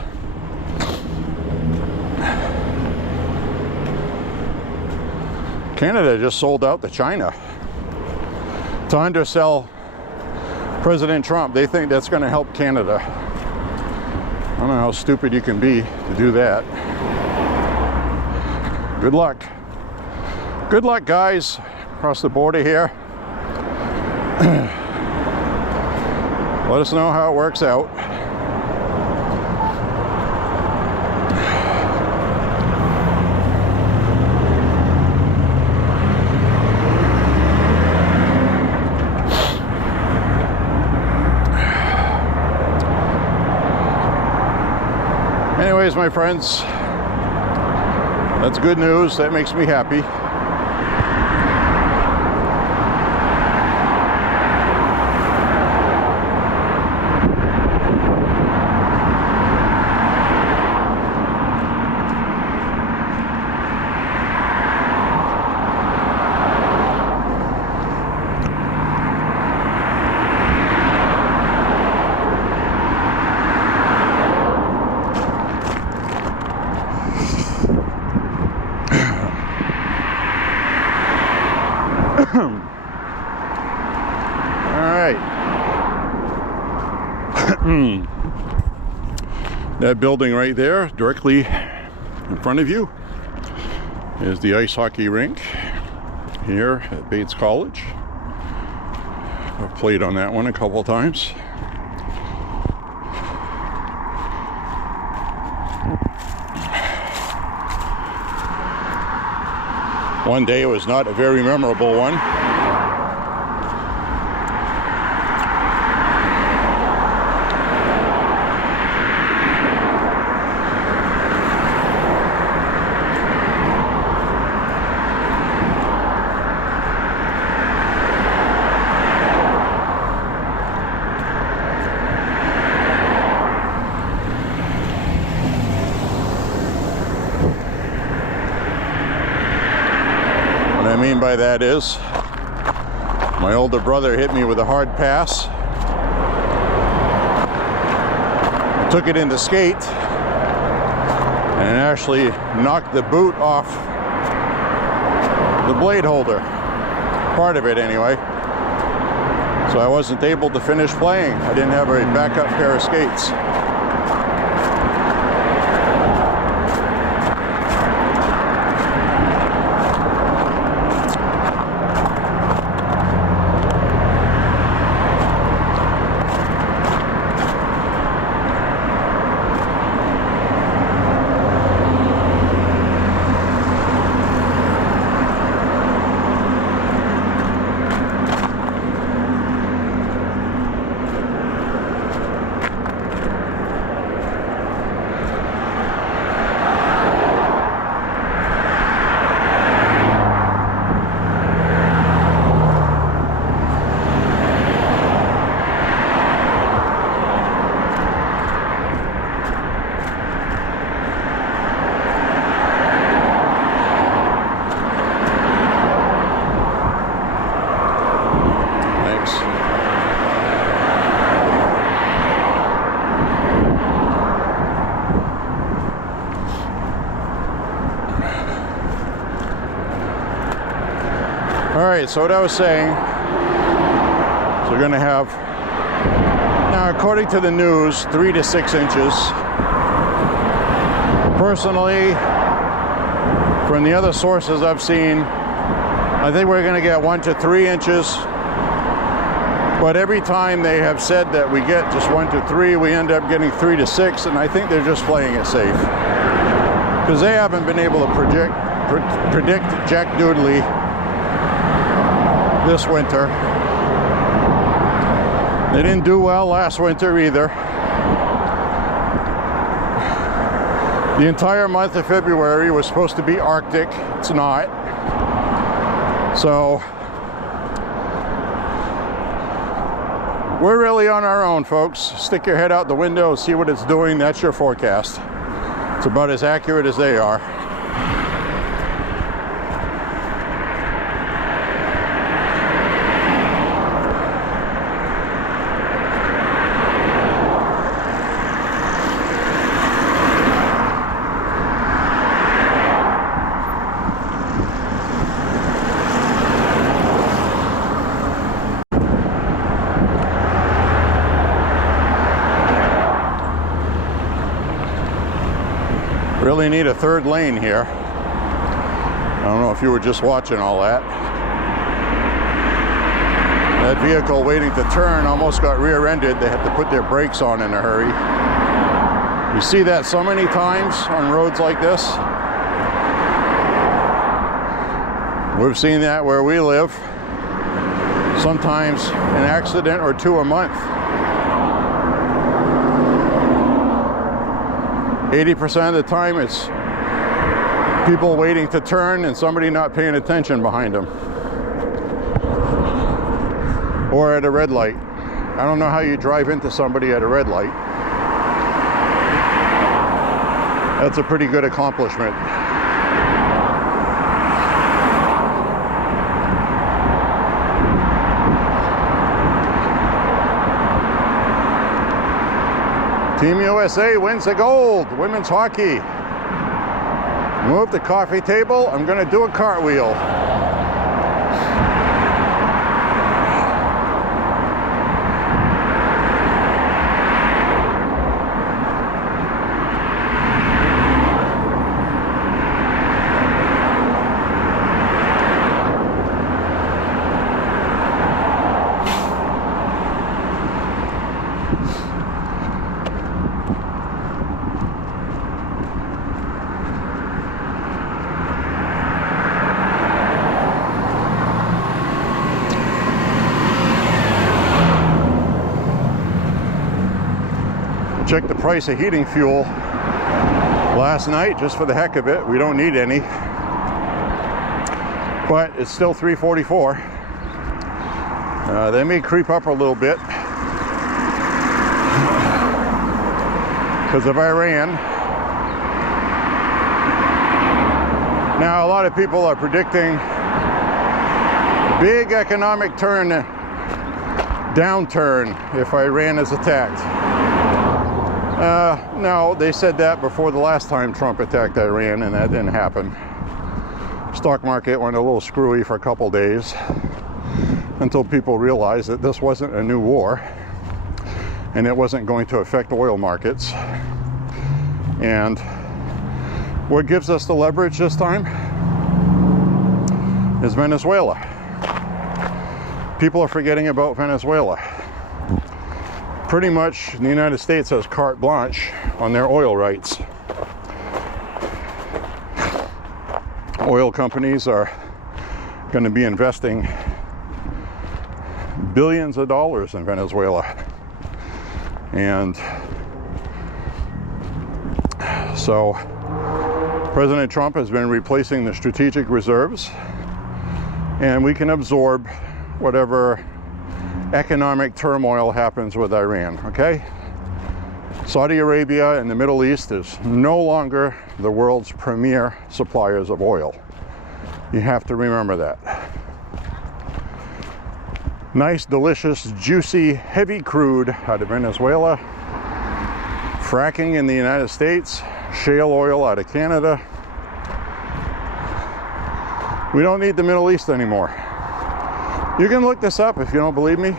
Canada just sold out to China to undersell President Trump. They think that's going to help Canada. I don't know how stupid you can be to do that. Good luck. Good luck, guys, across the border here. Let us know how it works out. Anyways, my friends, that's good news. That makes me happy. That building right there, directly in front of you, is the ice hockey rink here at Bates College. I've played on that one a couple times. One day it was not a very memorable one. What I mean by that is, my older brother hit me with a hard pass. I took it into skate and actually knocked the boot off the blade holder, part of it anyway. So I wasn't able to finish playing. I didn't have a backup pair of skates. Alright, so what I was saying, so we're going to have, now according to the news, 3 to 6 inches, Personally, from the other sources I've seen, I think we're going to get 1 to 3 inches. But every time they have said that we get just 1 to 3, we end up getting 3 to 6, and I think they're just playing it safe. Because they haven't been able to predict jack doodly this winter. They didn't do well last winter either. The entire month of February was supposed to be Arctic. It's not. So we're really on our own, folks. Stick your head out the window and see what it's doing. That's your forecast. It's about as accurate as they are. Really need a third lane here. I don't know if you were just watching all that. That vehicle waiting to turn almost got rear-ended. They had to put their brakes on in a hurry. You see that so many times on roads like this. We've seen that where we live. Sometimes an accident or 2 a month. 80% of the time it's people waiting to turn and somebody not paying attention behind them. Or at a red light. I don't know how you drive into somebody at a red light. That's a pretty good accomplishment. Team USA wins the gold, women's hockey. Move the coffee table, I'm gonna do a cartwheel. Checked the price of heating fuel last night just for the heck of it. We don't need any, but it's still $3.44. They may creep up a little bit because of Iran. Now a lot of people are predicting big economic downturn if Iran is attacked. No, they said that before the last time Trump attacked Iran, and that didn't happen. Stock market went a little screwy for a couple days until people realized that this wasn't a new war and it wasn't going to affect oil markets. And what gives us the leverage this time is Venezuela. People are forgetting about Venezuela. Pretty much the United States has carte blanche on their oil rights. Oil companies are going to be investing billions of dollars in Venezuela. And so President Trump has been replacing the strategic reserves, and we can absorb whatever economic turmoil happens with Iran, okay? Saudi Arabia and the Middle East is no longer the world's premier suppliers of oil. You have to remember that. Nice, delicious, juicy, heavy crude out of Venezuela. Fracking in the United States. Shale oil out of Canada. We don't need the Middle East anymore. You can look this up if you don't believe me,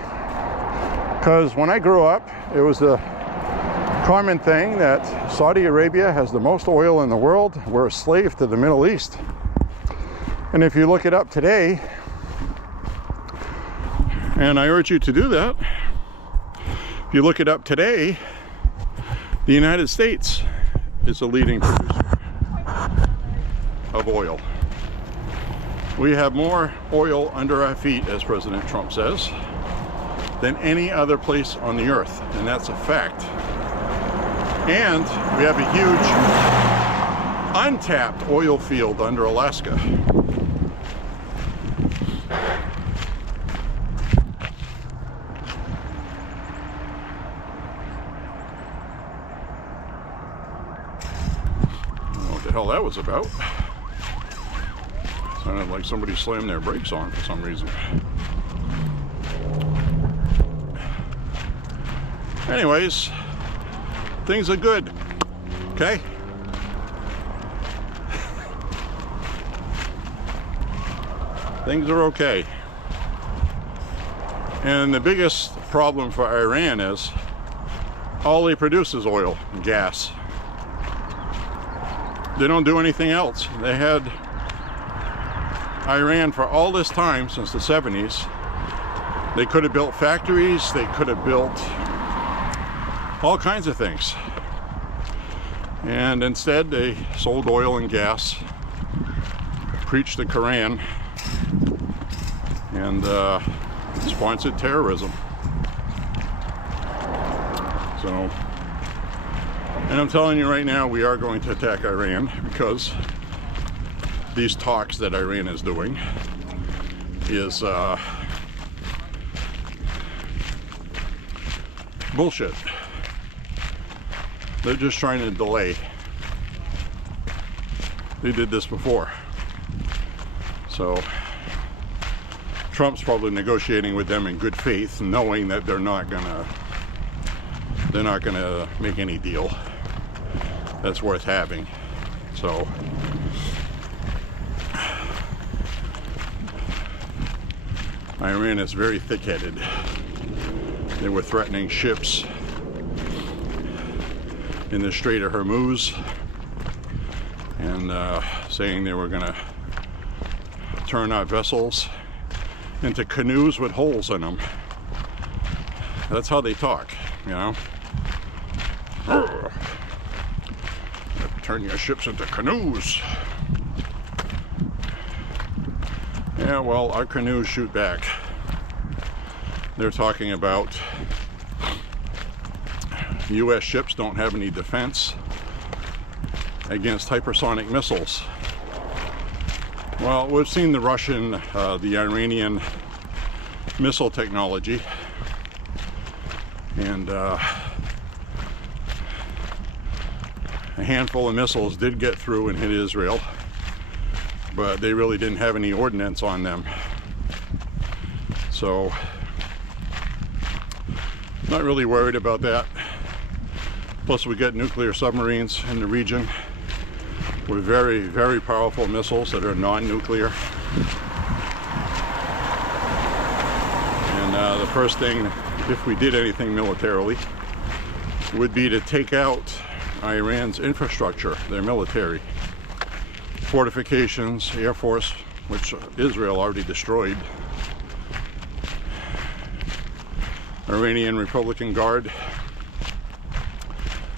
because when I grew up, it was the common thing that Saudi Arabia has the most oil in the world. We're a slave to the Middle East. And if you look it up today, and I urge you to do that, if you look it up today, the United States is the leading producer of oil. We have more oil under our feet, as President Trump says, than any other place on the earth, and that's a fact. And we have a huge untapped oil field under Alaska. What the hell that was about? Sounded like somebody slammed their brakes on for some reason. Anyways, things are good, okay? Things are okay. And the biggest problem for Iran is all they produce is oil and gas. They don't do anything else. They had Iran for all this time, since the 70s. They could have built factories, they could have built all kinds of things. And instead they sold oil and gas, preached the Quran, and sponsored terrorism. So, and I'm telling you right now, we are going to attack Iran, because these talks that Iran is doing is bullshit. They're just trying to delay. They did this before. So Trump's probably negotiating with them in good faith, knowing that they're not gonna make any deal that's worth having. So Iran is very thick-headed. They were threatening ships in the Strait of Hormuz, and saying they were going to turn our vessels into canoes with holes in them. That's how they talk, you know. Turn your ships into canoes. Yeah, well, our canoes shoot back. They're talking about U.S. ships don't have any defense against hypersonic missiles. Well, we've seen the Russian, the Iranian missile technology, and a handful of missiles did get through and hit Israel, but they really didn't have any ordnance on them. So, not really worried about that. Plus, we got nuclear submarines in the region with very, very powerful missiles that are non-nuclear. And the first thing, if we did anything militarily, would be to take out Iran's infrastructure, their military, fortifications, air force, which Israel already destroyed, Iranian Republican Guard,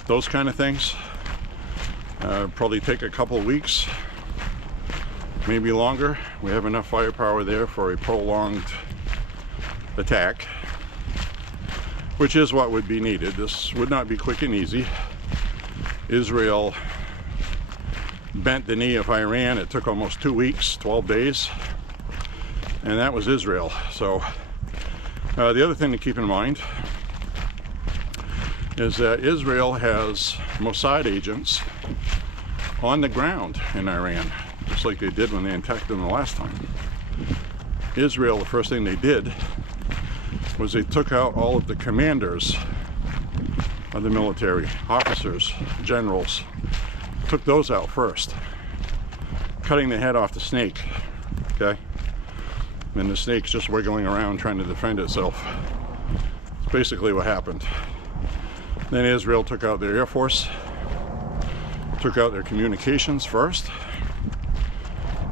those kind of things. Probably take a couple of weeks, maybe longer. We have enough firepower there for a prolonged attack, which is what would be needed. This would not be quick and easy. Israel bent the knee of Iran. It took almost 2 weeks, 12 days, and that was Israel. So the other thing to keep in mind is that Israel has Mossad agents on the ground in Iran, just like they did when they attacked them the last time. Israel, the first thing they did was they took out all of the commanders of the military, officers, generals, took those out first, cutting the head off the snake, okay? And the snake's just wiggling around trying to defend itself. That's basically what happened. Then Israel took out their Air Force, took out their communications first.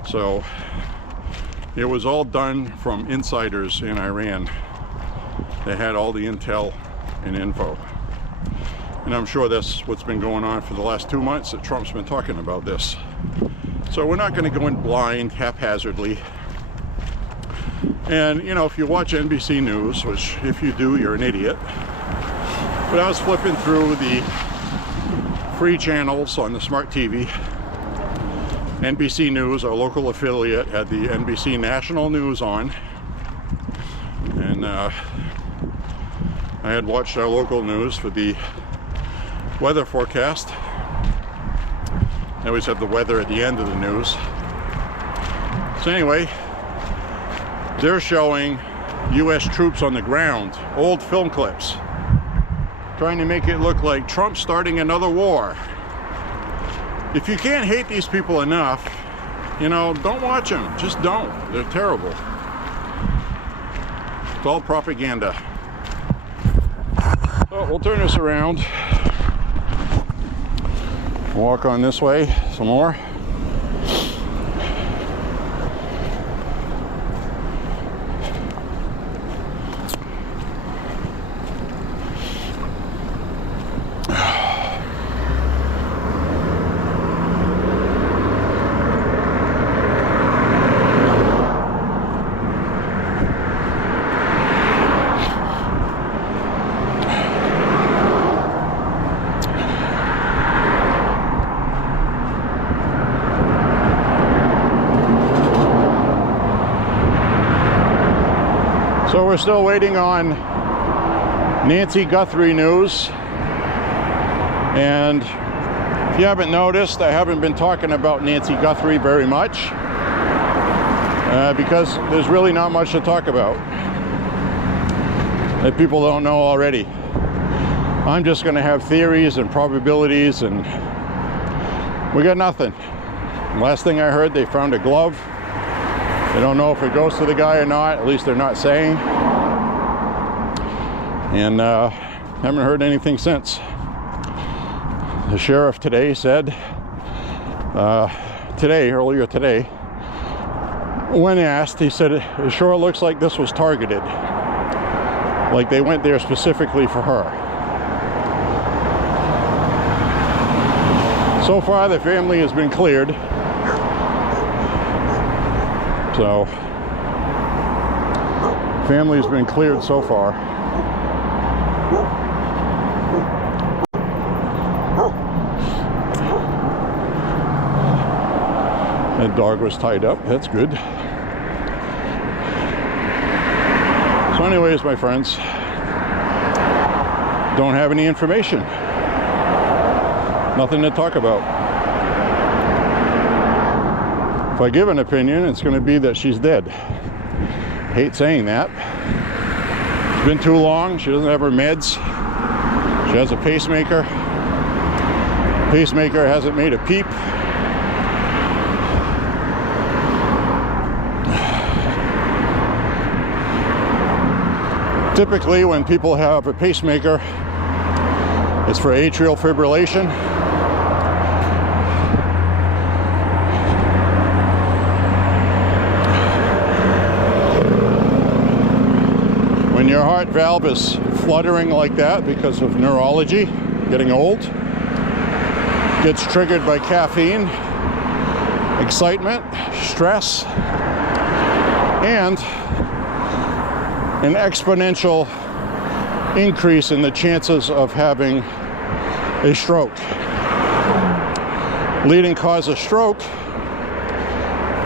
So it was all done from insiders in Iran. They had all the intel and info. And I'm sure that's what's been going on for the last 2 months that Trump's been talking about this. So we're not going to go in blind, haphazardly. And, you know, if you watch NBC News, which if you do, you're an idiot. But I was flipping through the free channels on the smart TV. NBC News, our local affiliate, had the NBC National News on. And I had watched our local news for the weather forecast. They always have the weather at the end of the news. So anyway, they're showing US troops on the ground, old film clips, trying to make it look like Trump's starting another war. If you can't hate these people enough, you know, don't watch them. Just don't. They're terrible. It's all propaganda. So we'll turn this around. Walk on this way some more. So we're still waiting on Nancy Guthrie news. And if you haven't noticed, I haven't been talking about Nancy Guthrie very much because there's really not much to talk about that people don't know already. I'm just going to have theories and probabilities, and we got nothing. Last thing I heard, they found a glove. They don't know if it goes to the guy or not, at least they're not saying. And haven't heard anything since. The sheriff today said, earlier today, when asked, he said, it sure looks like this was targeted. Like they went there specifically for her. So far, the family has been cleared. So, family's been cleared so far. That dog was tied up, that's good. So anyways, my friends, don't have any information. Nothing to talk about. If I give an opinion, it's going to be that she's dead. Hate saying that. It's been too long. She doesn't have her meds. She has a pacemaker. Pacemaker hasn't made a peep. Typically, when people have a pacemaker, it's for atrial fibrillation. When your heart valve is fluttering like that because of neurology, getting old, gets triggered by caffeine, excitement, stress, and an exponential increase in the chances of having a stroke. Leading cause of stroke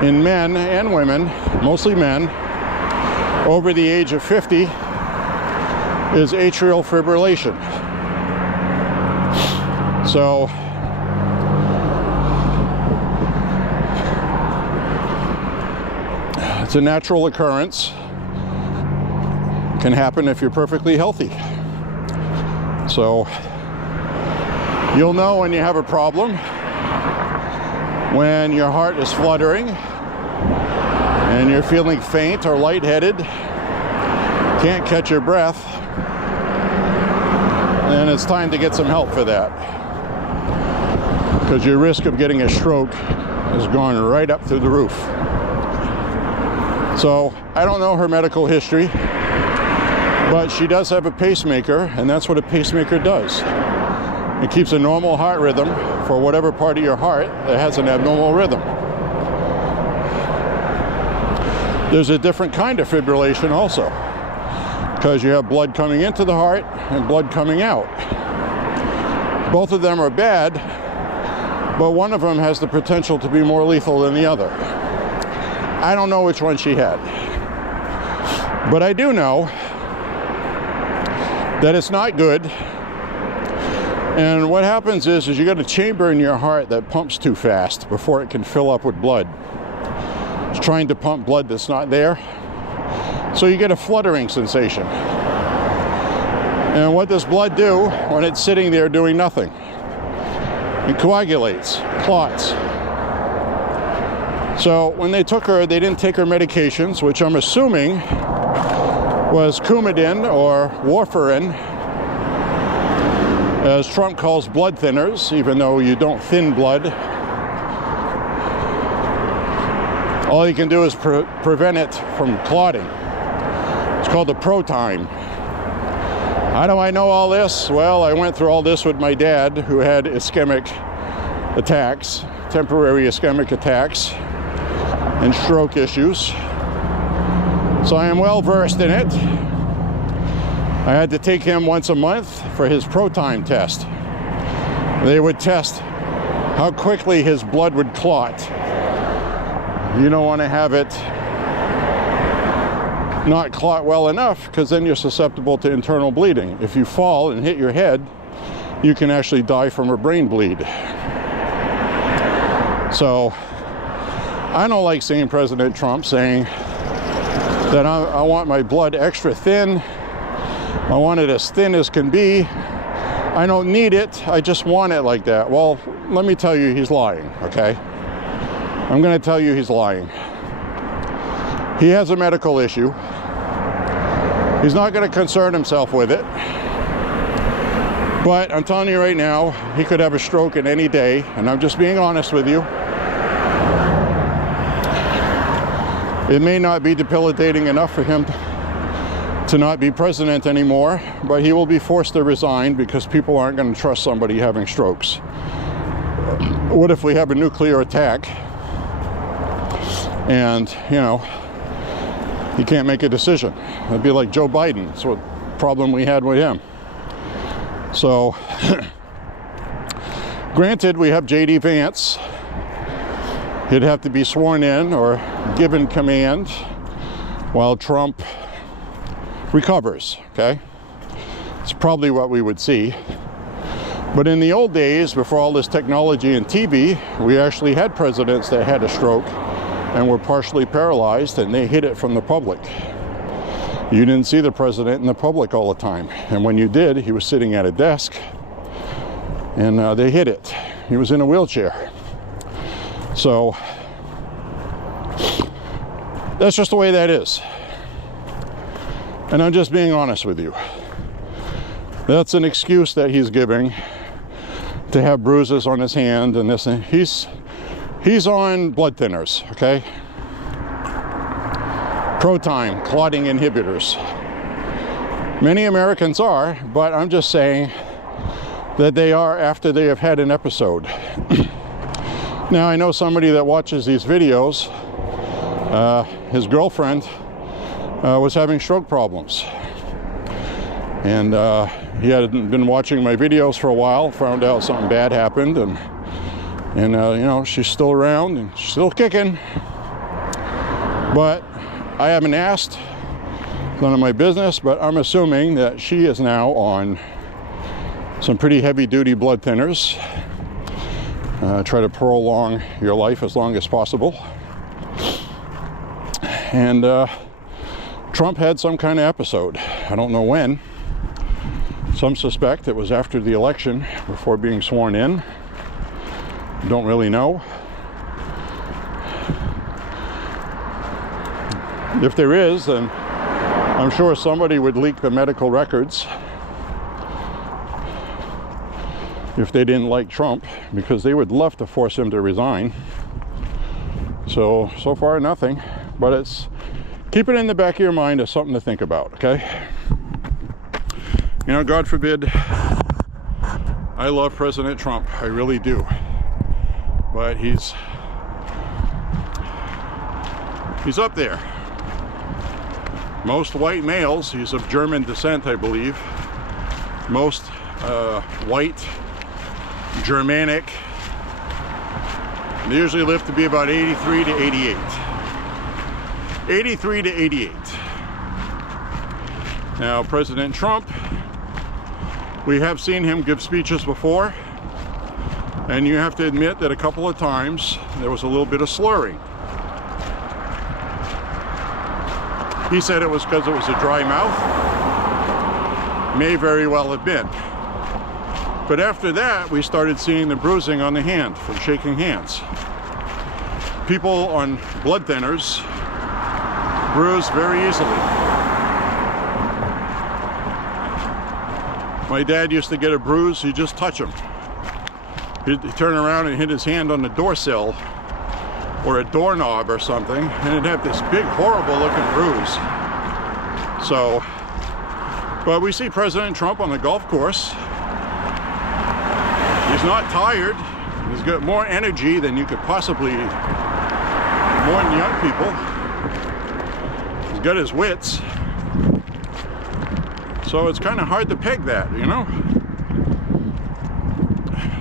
in men and women, mostly men, over the age of 50 is atrial fibrillation. So it's a natural occurrence. Can happen if you're perfectly healthy. So you'll know when you have a problem, when your heart is fluttering and you're feeling faint or lightheaded, can't catch your breath, then it's time to get some help for that, because your risk of getting a stroke has gone right up through the roof. So I don't know her medical history, but she does have a pacemaker, and that's what a pacemaker does. It keeps a normal heart rhythm for whatever part of your heart that has an abnormal rhythm. There's a different kind of fibrillation also, because you have blood coming into the heart and blood coming out. Both of them are bad, but one of them has the potential to be more lethal than the other. I don't know which one she had, but I do know that it's not good. And what happens is you got a chamber in your heart that pumps too fast before it can fill up with blood. It's trying to pump blood that's not there, so you get a fluttering sensation. And what does blood do when it's sitting there doing nothing? It coagulates, clots. So when they took her, they didn't take her medications, which I'm assuming was Coumadin or warfarin, as Trump calls blood thinners, even though you don't thin blood. All you can do is prevent it from clotting. It's called the ProTime. How do I know all this? Well, I went through all this with my dad, who had ischemic attacks, temporary ischemic attacks, and stroke issues. So I am well versed in it. I had to take him once a month for his ProTime test. They would test how quickly his blood would clot. You don't want to have it not clot well enough, because then you're susceptible to internal bleeding. If you fall and hit your head, you can actually die from a brain bleed. So I don't like seeing President Trump saying that I want my blood extra thin. I want it as thin as can be. I don't need it. I just want it like that. Well, let me tell you, he's lying, okay? I'm going to tell you he's lying. He has a medical issue. He's not going to concern himself with it. But I'm telling you right now, he could have a stroke at any day, and I'm just being honest with you. It may not be debilitating enough for him to not be president anymore, but he will be forced to resign because people aren't going to trust somebody having strokes. What if we have a nuclear attack and, you know, he can't make a decision? It'd be like Joe Biden. That's what problem we had with him. So, granted, we have J.D. Vance. He'd have to be sworn in or given command while Trump recovers, okay? It's probably what we would see. But in the old days, before all this technology and TV, we actually had presidents that had a stroke and were partially paralyzed, and they hid it from the public. You didn't see the president in the public all the time. And when you did, he was sitting at a desk, and they hid it. He was in a wheelchair. So that's just the way that is. And I'm just being honest with you. That's an excuse that he's giving to have bruises on his hand and this. And he's on blood thinners, okay? ProTime, clotting inhibitors. Many Americans are, but I'm just saying that they are after they have had an episode. Now, I know somebody that watches these videos, his girlfriend was having stroke problems. And he had been watching my videos for a while, found out something bad happened, and you know, she's still around and she's still kicking. But I haven't asked, none of my business, but I'm assuming that she is now on some pretty heavy-duty blood thinners. Try to prolong your life as long as possible. And Trump had some kind of episode. I don't know when. Some suspect it was after the election, before being sworn in. Don't really know. If there is, then I'm sure somebody would leak the medical records. if they didn't like Trump, because they would love to force him to resign. So far nothing, but it's, keep it in the back of your mind as something to think about, okay? You know, God forbid, I love President Trump, I really do, but he's up there. Most white males, he's of German descent, I believe, most white, Germanic, they usually live to be about 83 to 88. 83 to 88. Now, President Trump, we have seen him give speeches before, and you have to admit that a couple of times there was a little bit of slurring. He said it was because it was a dry mouth. May very well have been. But after that, we started seeing the bruising on the hand from shaking hands. People on blood thinners bruise very easily. My dad used to get a bruise, he'd just touch him. He'd turn around and hit his hand on the door sill or a doorknob or something, and it'd have this big, horrible looking bruise. So, but we see President Trump on the golf course. He's not tired. He's got more energy than you could possibly, more than young people. He's got his wits. So it's kind of hard to peg that, you know?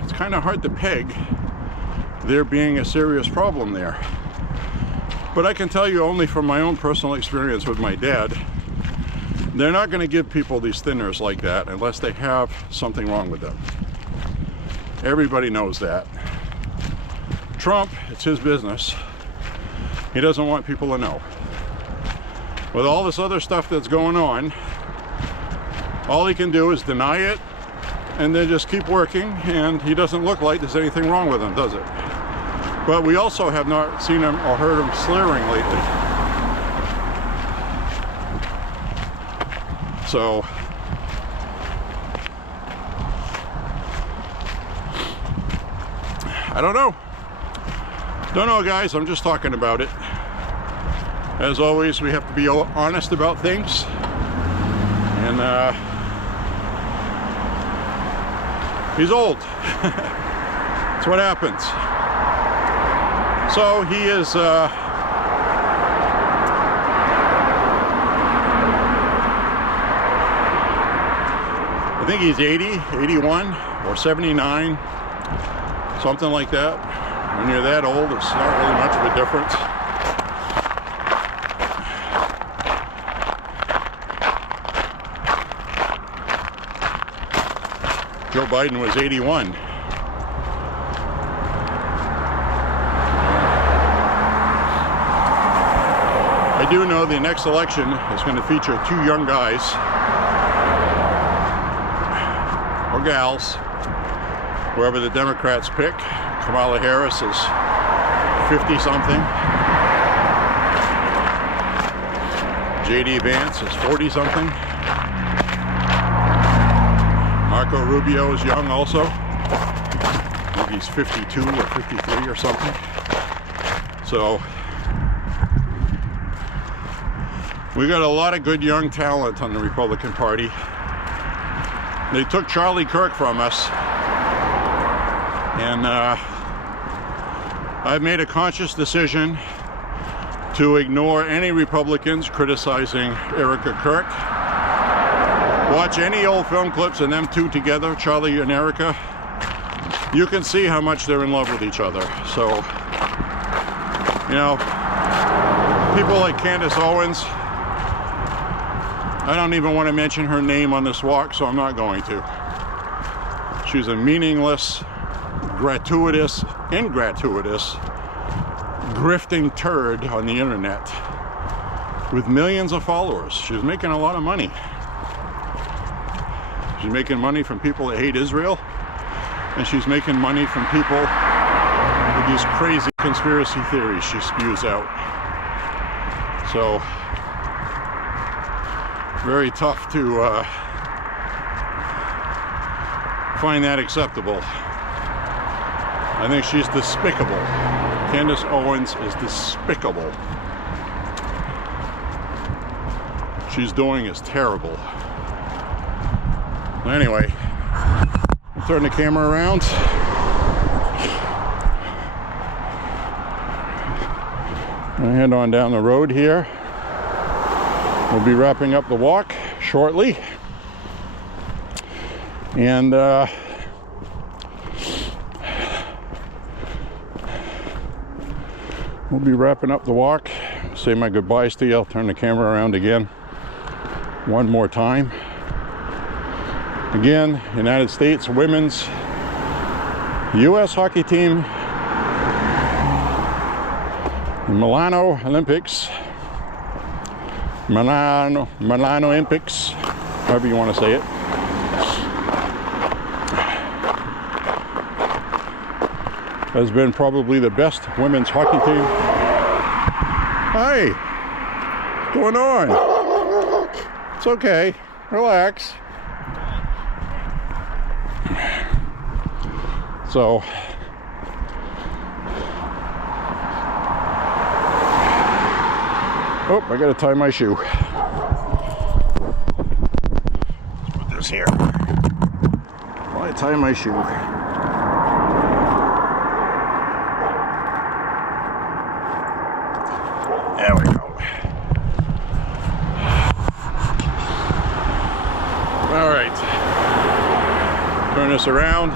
It's kind of hard to peg there being a serious problem there. But I can tell you only from my own personal experience with my dad, they're not going to give people these thinners like that unless they have something wrong with them. Everybody knows that. Trump, it's his business. He doesn't want people to know. With all this other stuff that's going on, all he can do is deny it and then just keep working, and he doesn't look like there's anything wrong with him, does it? But we also have not seen him or heard him slurring lately. So, I don't know. Don't know, guys. I'm just talking about it. As always, we have to be honest about things. And he's old. That's what happens. So he is I think he's 80, 81 or 79, something like that. When you're that old, it's not really much of a difference. Joe Biden was 81. I do know the next election is going to feature two young guys or gals, wherever the Democrats pick. Kamala Harris is 50-something. J.D. Vance is 40-something. Marco Rubio is young also. I think he's 52 or 53 or something. So we got a lot of good young talent on the Republican Party. They took Charlie Kirk from us, and I've made a conscious decision to ignore any Republicans criticizing Erica Kirk. Watch any old film clips of them two together, Charlie and Erica. You can see how much they're in love with each other. So, you know, people like Candace Owens, I don't even want to mention her name on this walk, so I'm not going to. She's a meaningless, ingratuitous, grifting turd on the internet with millions of followers. She's making a lot of money. She's making money from people that hate Israel, and she's making money from people with these crazy conspiracy theories she spews out. So, very tough to find that acceptable. I think she's despicable. Candace Owens is despicable. She's doing is terrible. Anyway, turn the camera around. And head on down the road here. We'll be wrapping up the walk shortly. And we'll be wrapping up the walk. Say my goodbyes to you. I'll turn the camera around again one more time. Again, United States women's U.S. hockey team in Milano Olympics. Milano Olympics, however you want to say it. Has been probably the best women's hockey team. Hi, what's going on? It's okay, relax. So, oh, I gotta tie my shoe. Let's put this here. While I tie my shoe. There we go. All right. Turn this around.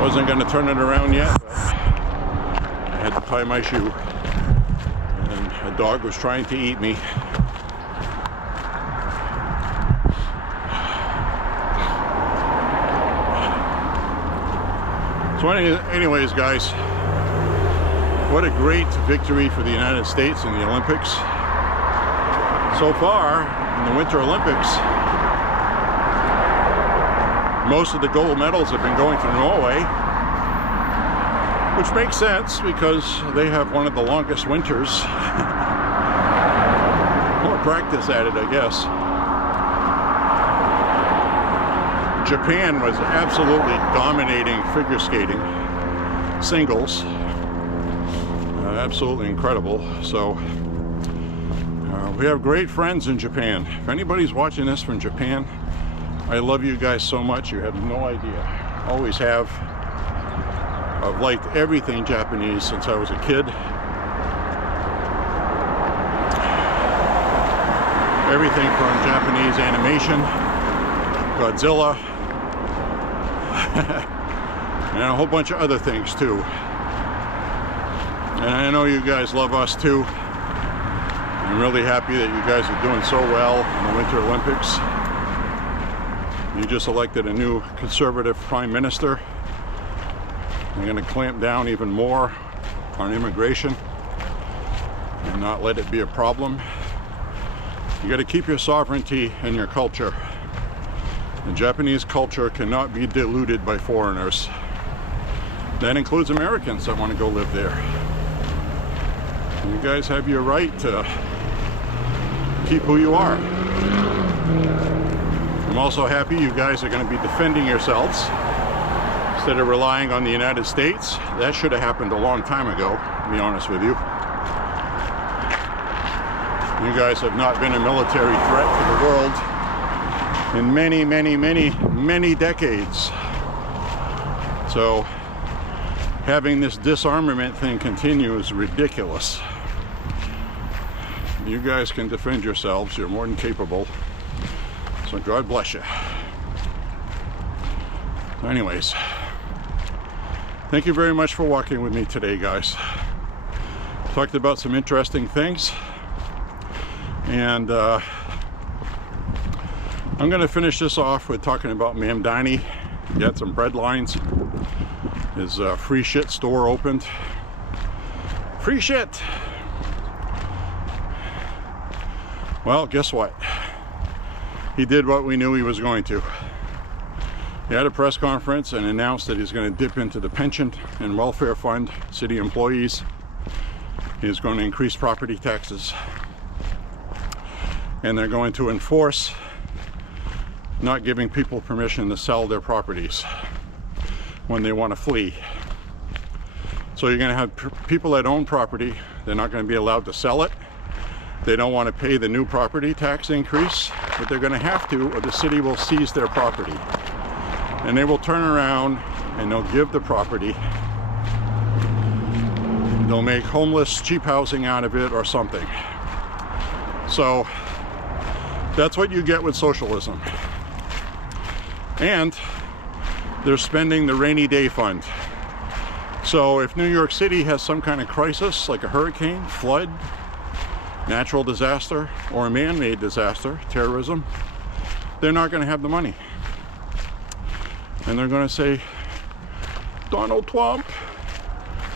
Wasn't going to turn it around yet, but I had to tie my shoe. And a dog was trying to eat me. So anyways, guys, what a great victory for the United States in the Olympics. So far, in the Winter Olympics, most of the gold medals have been going to Norway, which makes sense because they have one of the longest winters. More practice at it, I guess. Japan was absolutely dominating figure skating, singles. Absolutely incredible. So we have great friends in Japan. If anybody's watching this from Japan, I love you guys so much. You have no idea. Always have. I've liked everything Japanese since I was a kid. Everything from Japanese animation, Godzilla, and a whole bunch of other things too. And I know you guys love us too. I'm really happy that you guys are doing so well in the Winter Olympics. You just elected a new conservative prime minister. I'm going to clamp down even more on immigration and not let it be a problem. You got to keep your sovereignty and your culture. The Japanese culture cannot be diluted by foreigners. That includes Americans that want to go live there. You guys have your right to keep who you are. I'm also happy you guys are going to be defending yourselves instead of relying on the United States. That should have happened a long time ago, to be honest with you. You guys have not been a military threat to the world in many, many, many, many decades. So having this disarmament thing continue is ridiculous. You guys can defend yourselves. You're more than capable. So God bless you. Anyways, thank you very much for walking with me today, guys. Talked about some interesting things. And I'm going to finish this off with talking about Ma'am Diney. Got some bread lines. His free shit store opened. Free shit! Well, guess what? He did what we knew he was going to. He had a press conference and announced that he's going to dip into the pension and welfare fund, city employees. He's going to increase property taxes. And they're going to enforce not giving people permission to sell their properties when they want to flee. So you're going to have people that own property, they're not going to be allowed to sell it. They don't want to pay the new property tax increase, but they're going to have to, or the city will seize their property. And they will turn around and they'll give the property. They'll make homeless cheap housing out of it or something. So that's what you get with socialism. And they're spending the rainy day fund. So if New York City has some kind of crisis, like a hurricane, flood, natural disaster, or a man-made disaster, terrorism, they're not going to have the money. And they're going to say, Donald Trump,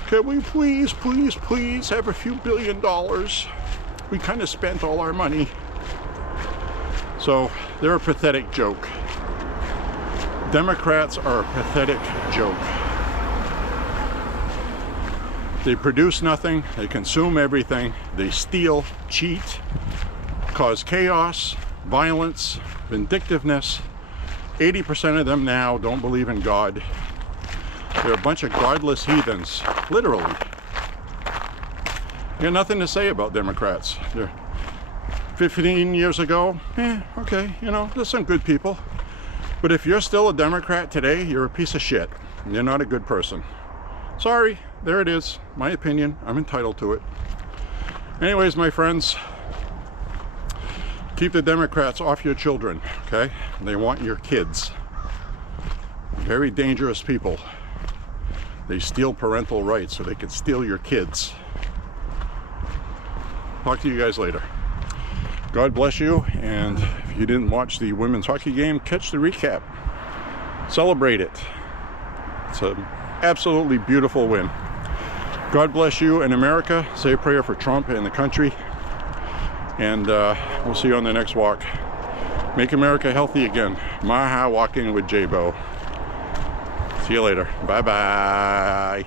can we please, please, please have a few $billion? We kind of spent all our money. So they're a pathetic joke. Democrats are a pathetic joke. They produce nothing, they consume everything, they steal, cheat, cause chaos, violence, vindictiveness. 80% of them now don't believe in God. They're a bunch of godless heathens, literally. You got nothing to say about Democrats. They're 15 years ago, okay, you know, there's some good people. But if you're still a Democrat today, you're a piece of shit. You're not a good person. Sorry, there it is. My opinion. I'm entitled to it. Anyways, my friends, keep the Democrats off your children, okay? They want your kids. Very dangerous people. They steal parental rights so they can steal your kids. Talk to you guys later. God bless you, and if you didn't watch the women's hockey game, catch the recap. Celebrate it. It's an absolutely beautiful win. God bless you in America. Say a prayer for Trump and the country. And we'll see you on the next walk. Make America healthy again. MAHA walking with J.Beau. See you later. Bye-bye.